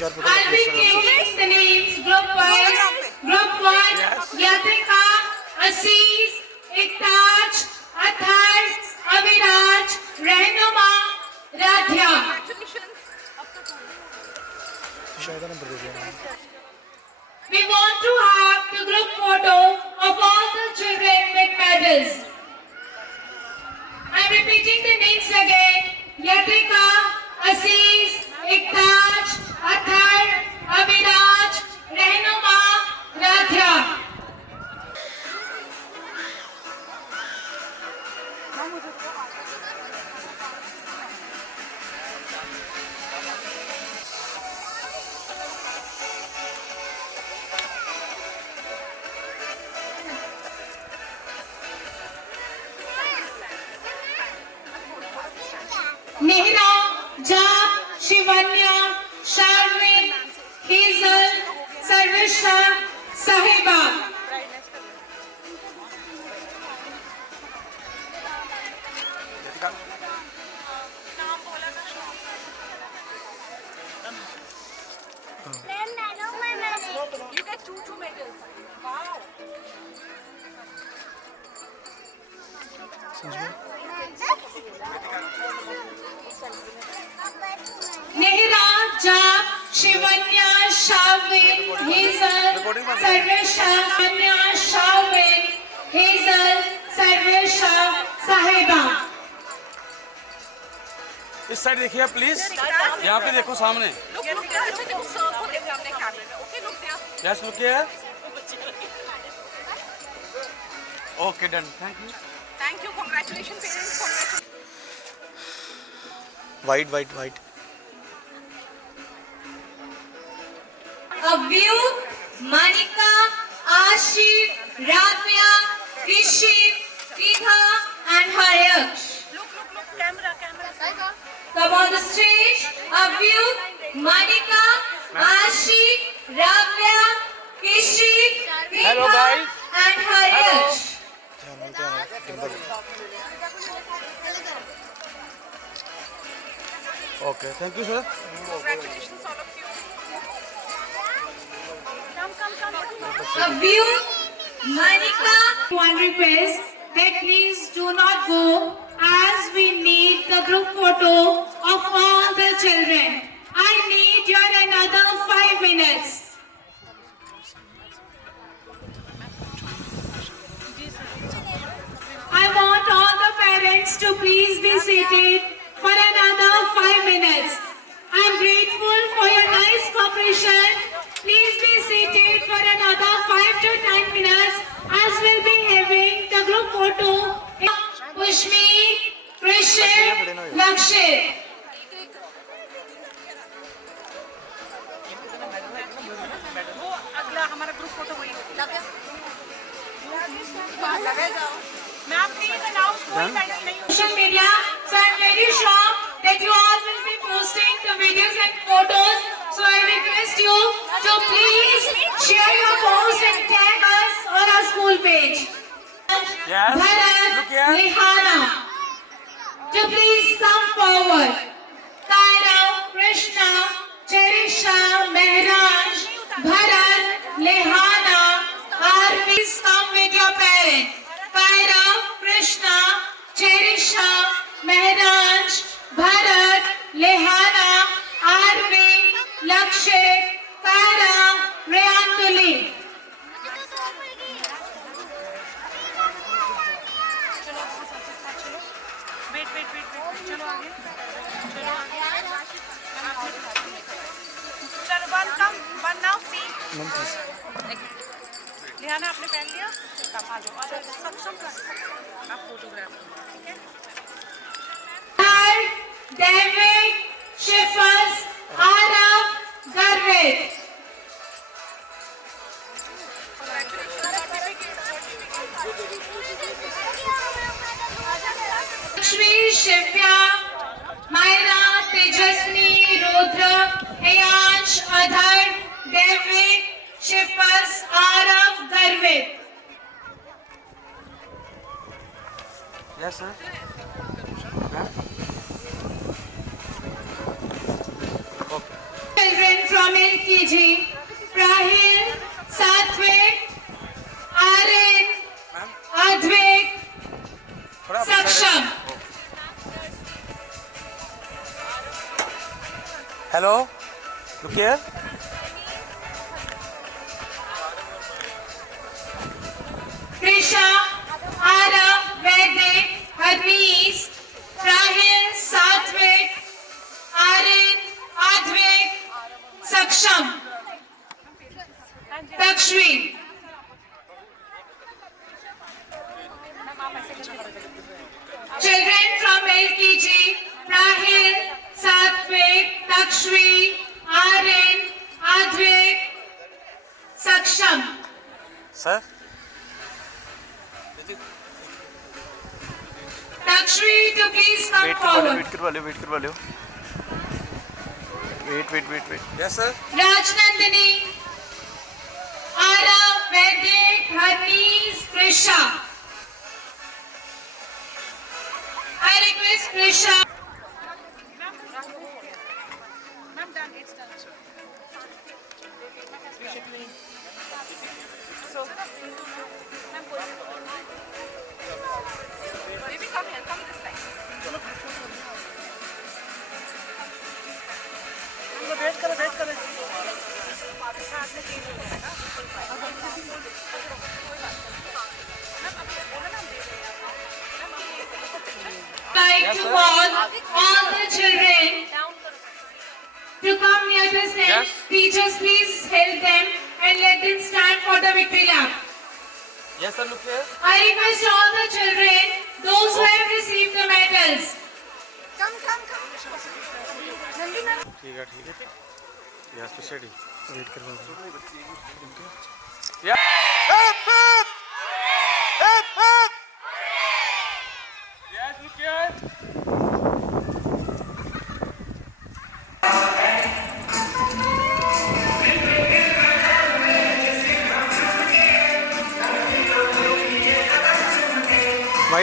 I'll be taking the names group wise. Group 1, Yatika, Aziz, Iktaj, Athar, Aviraj, Rehnuma, Radhya. We want to have the group photo of all the children with medals. I'm repeating the names again. Yatika, Aziz, Iktaj, Athar, Aviraj, Rehnuma, Radhya. Shivanya, Sharvin, Hazel, Sarvisha, Sahiba. You get two medals. Wow. Nehra, Jab, Shivanya, Sharvin, Hazel, Sarvisha, Shivanya, Sharvin, Hazel, Sarvisha, Sahiba. इस side देखिए please, यहाँ पे देखो सामने। Yes look here. Okay done, thank you. Thank you. Congratulations, parents. Congratulations. White white white. A view, Manika, Ashif, Rabia, Kishif, Ridha and Hayaksh. Look, camera. Come on the stage. A view, Manika, Ashif, Rabia, Kishif, Hello, Ridha guys. and Hayaksh. Okay, thank you sir. Congratulations, all of you. Come. A view, Manika. One request that please do not go as we need the group photo of all the children. I need your another 5 minutes. I want all the parents to please be seated for another 5 minutes. I'm grateful for your nice cooperation. Please be seated for another 5 to 9 minutes as we'll be having the group photo. Pushmi, Krishan, Lakshit. वो अगला हमारा group photo वही मैं आप please announce कोई medal नहीं Social media, so I'm very sure that you all will be posting the videos and photos. So I request you to please share your post and tag us on our school page. Yes, Bharat, look here. Lehana, to please come forward. Kairav, Krishna, Cherisha, Mehraj, Bharat, Lehana, please come with your parent. Kairav, Krishna, Cherisha, Mehraj, Bharat, Lehana, Arvind, Lakshit, Kaira, Rayantuli. Wait चलो आगे चलो one now see लिहाना आपने पहन लिया तब आ जाओ सक्षम आप फोटोग्राफ ठीक है David, Shifas, Arav, Garvit. Lakshmi, Shivya, Myra, Tejasni, Rudra, Ayansh, Adhar, David, Shifas, Arav, Garvit. Yes sir. Children from LKG, Prahil, Satvik, Aryan, Advik, Saksham. Hello, look here. Krisha, Arav, Vedic, Harmees, Prahil, Satvik, Aryan, Advik, Saksham. Lakshmi. Children from LKG, Prahil, Satvik, Lakshmi, Aryan, Advik, Saksham. Sir Lakshmi to please come forward. Wait करवा लो wait yes sir Rajnandini, Ara, Vedic, Harnees, Krisha. I request Krisha. Ma'am, done. It's done. So, ma'am, baby, come here. Come this side. Wait करें Like to all the children to come near the stand. Yes. Teachers, please help them and let them stand for the victory lap. Yes sir look here I request all the children, those who have received the medals. ठीक है yes तो study wait कर yes look here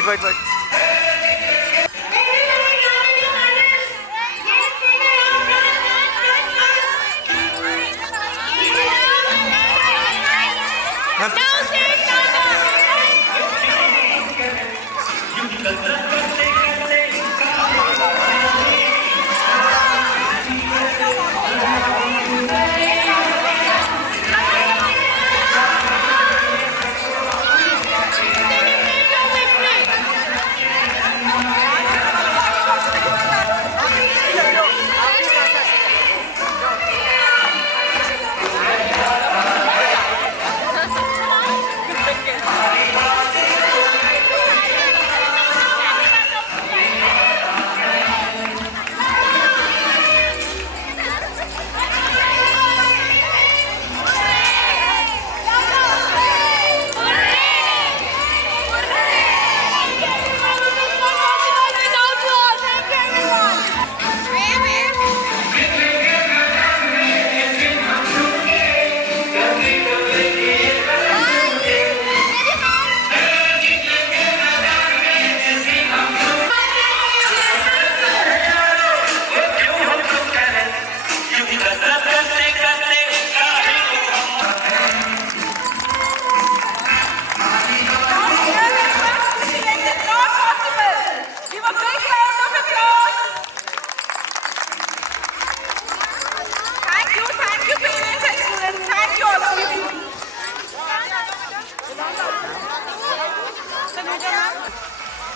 white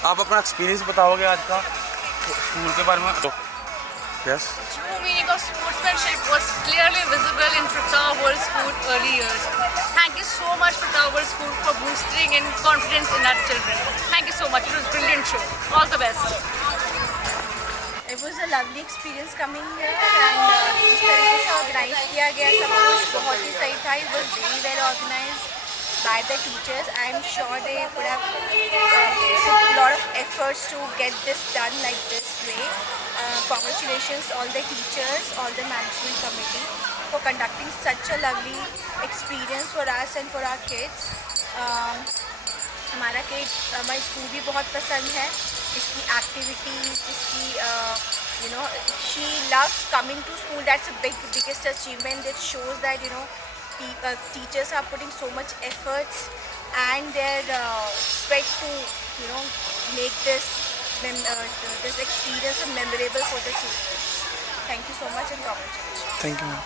आप अपना experience बताओगे आज का school के बारे में तो yes True meaning of sportsmanship was clearly visible in Pratap World School early years. Thank you so much, Pratap World School, for boosting in confidence in our children. Thank you so much. It was a brilliant show. All the best. It was a lovely experience coming here and जिस तरीके से organise किया गया सब कुछ बहुत ही सही था. It was really well organized by the teachers. I am sure they would have put a lot of efforts to get this done like this way. Congratulations all the teachers, all the management committee for conducting such a lovely experience for us and for our kids. हमारा school भी बहुत पसंद है. इसकी activities, इसकी she loves coming to school. That's the biggest achievement. That shows that teachers are putting so much efforts and their sweat to make this experience memorable for the children. Thank you so much and congratulations. Thank you ma'am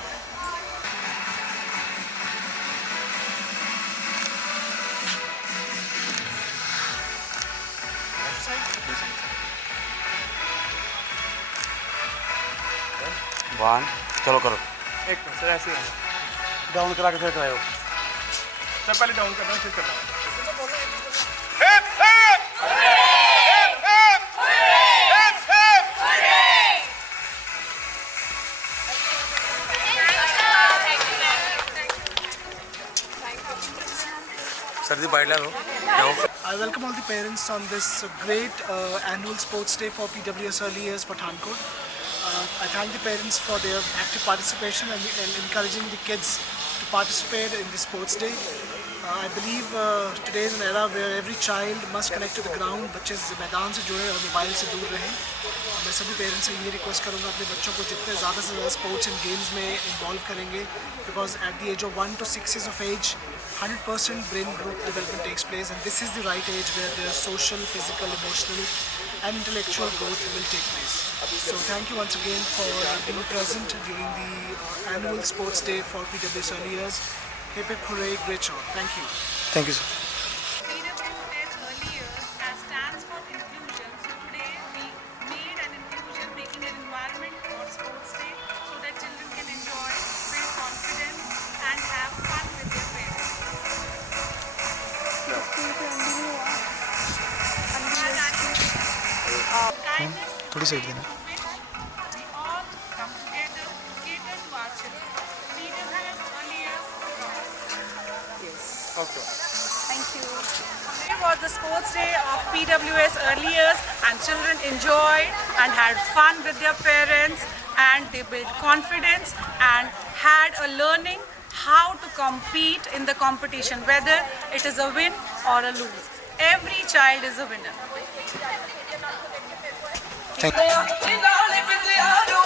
one चलो करो एक minute sir ऐसे ही down करा के फिर कराओ sir पहले down करना फिर करना सर्दी बाइट लो जाओ I welcome all the parents on this great annual sports day for PWS Early Years Pathankot. I thank the parents for their active participation and encouraging the kids to participate in the sports day. I believe today is an era where every child must connect to the ground. बच्चे मैदान से जुड़े और mobile से दूर रहें. मैं सभी पेरेंट्स से ये रिक्वेस्ट करूँगा अपने बच्चों को जितने ज़्यादा से ज़्यादा स्पोर्ट्स एंड गेम्स में इन्वॉल्व करेंगे, because at the age of 1 to 6 years of age 100% brain growth development takes place, and this is the right age where their social, physical, emotional and intellectual growth will take place. So thank you once again for being present during the annual sports day for PWS Early Years. Hip hip hooray, great show. Thank you. Thank you, sir. PWS Early Years stands for inclusion. So today we made an inclusion, making an environment for sports day so that children can enjoy, build confidence and have fun with their parents. Kindness थोड़ी side देना. we all come together to cater to our children. PWS Early Years. Okay. Today was the sports day of PWS Early Years, and children enjoyed and had fun with their parents, and they built confidence and had a learning how to compete in the competition, whether it is a win or a lose. Every child is a winner. Thank you.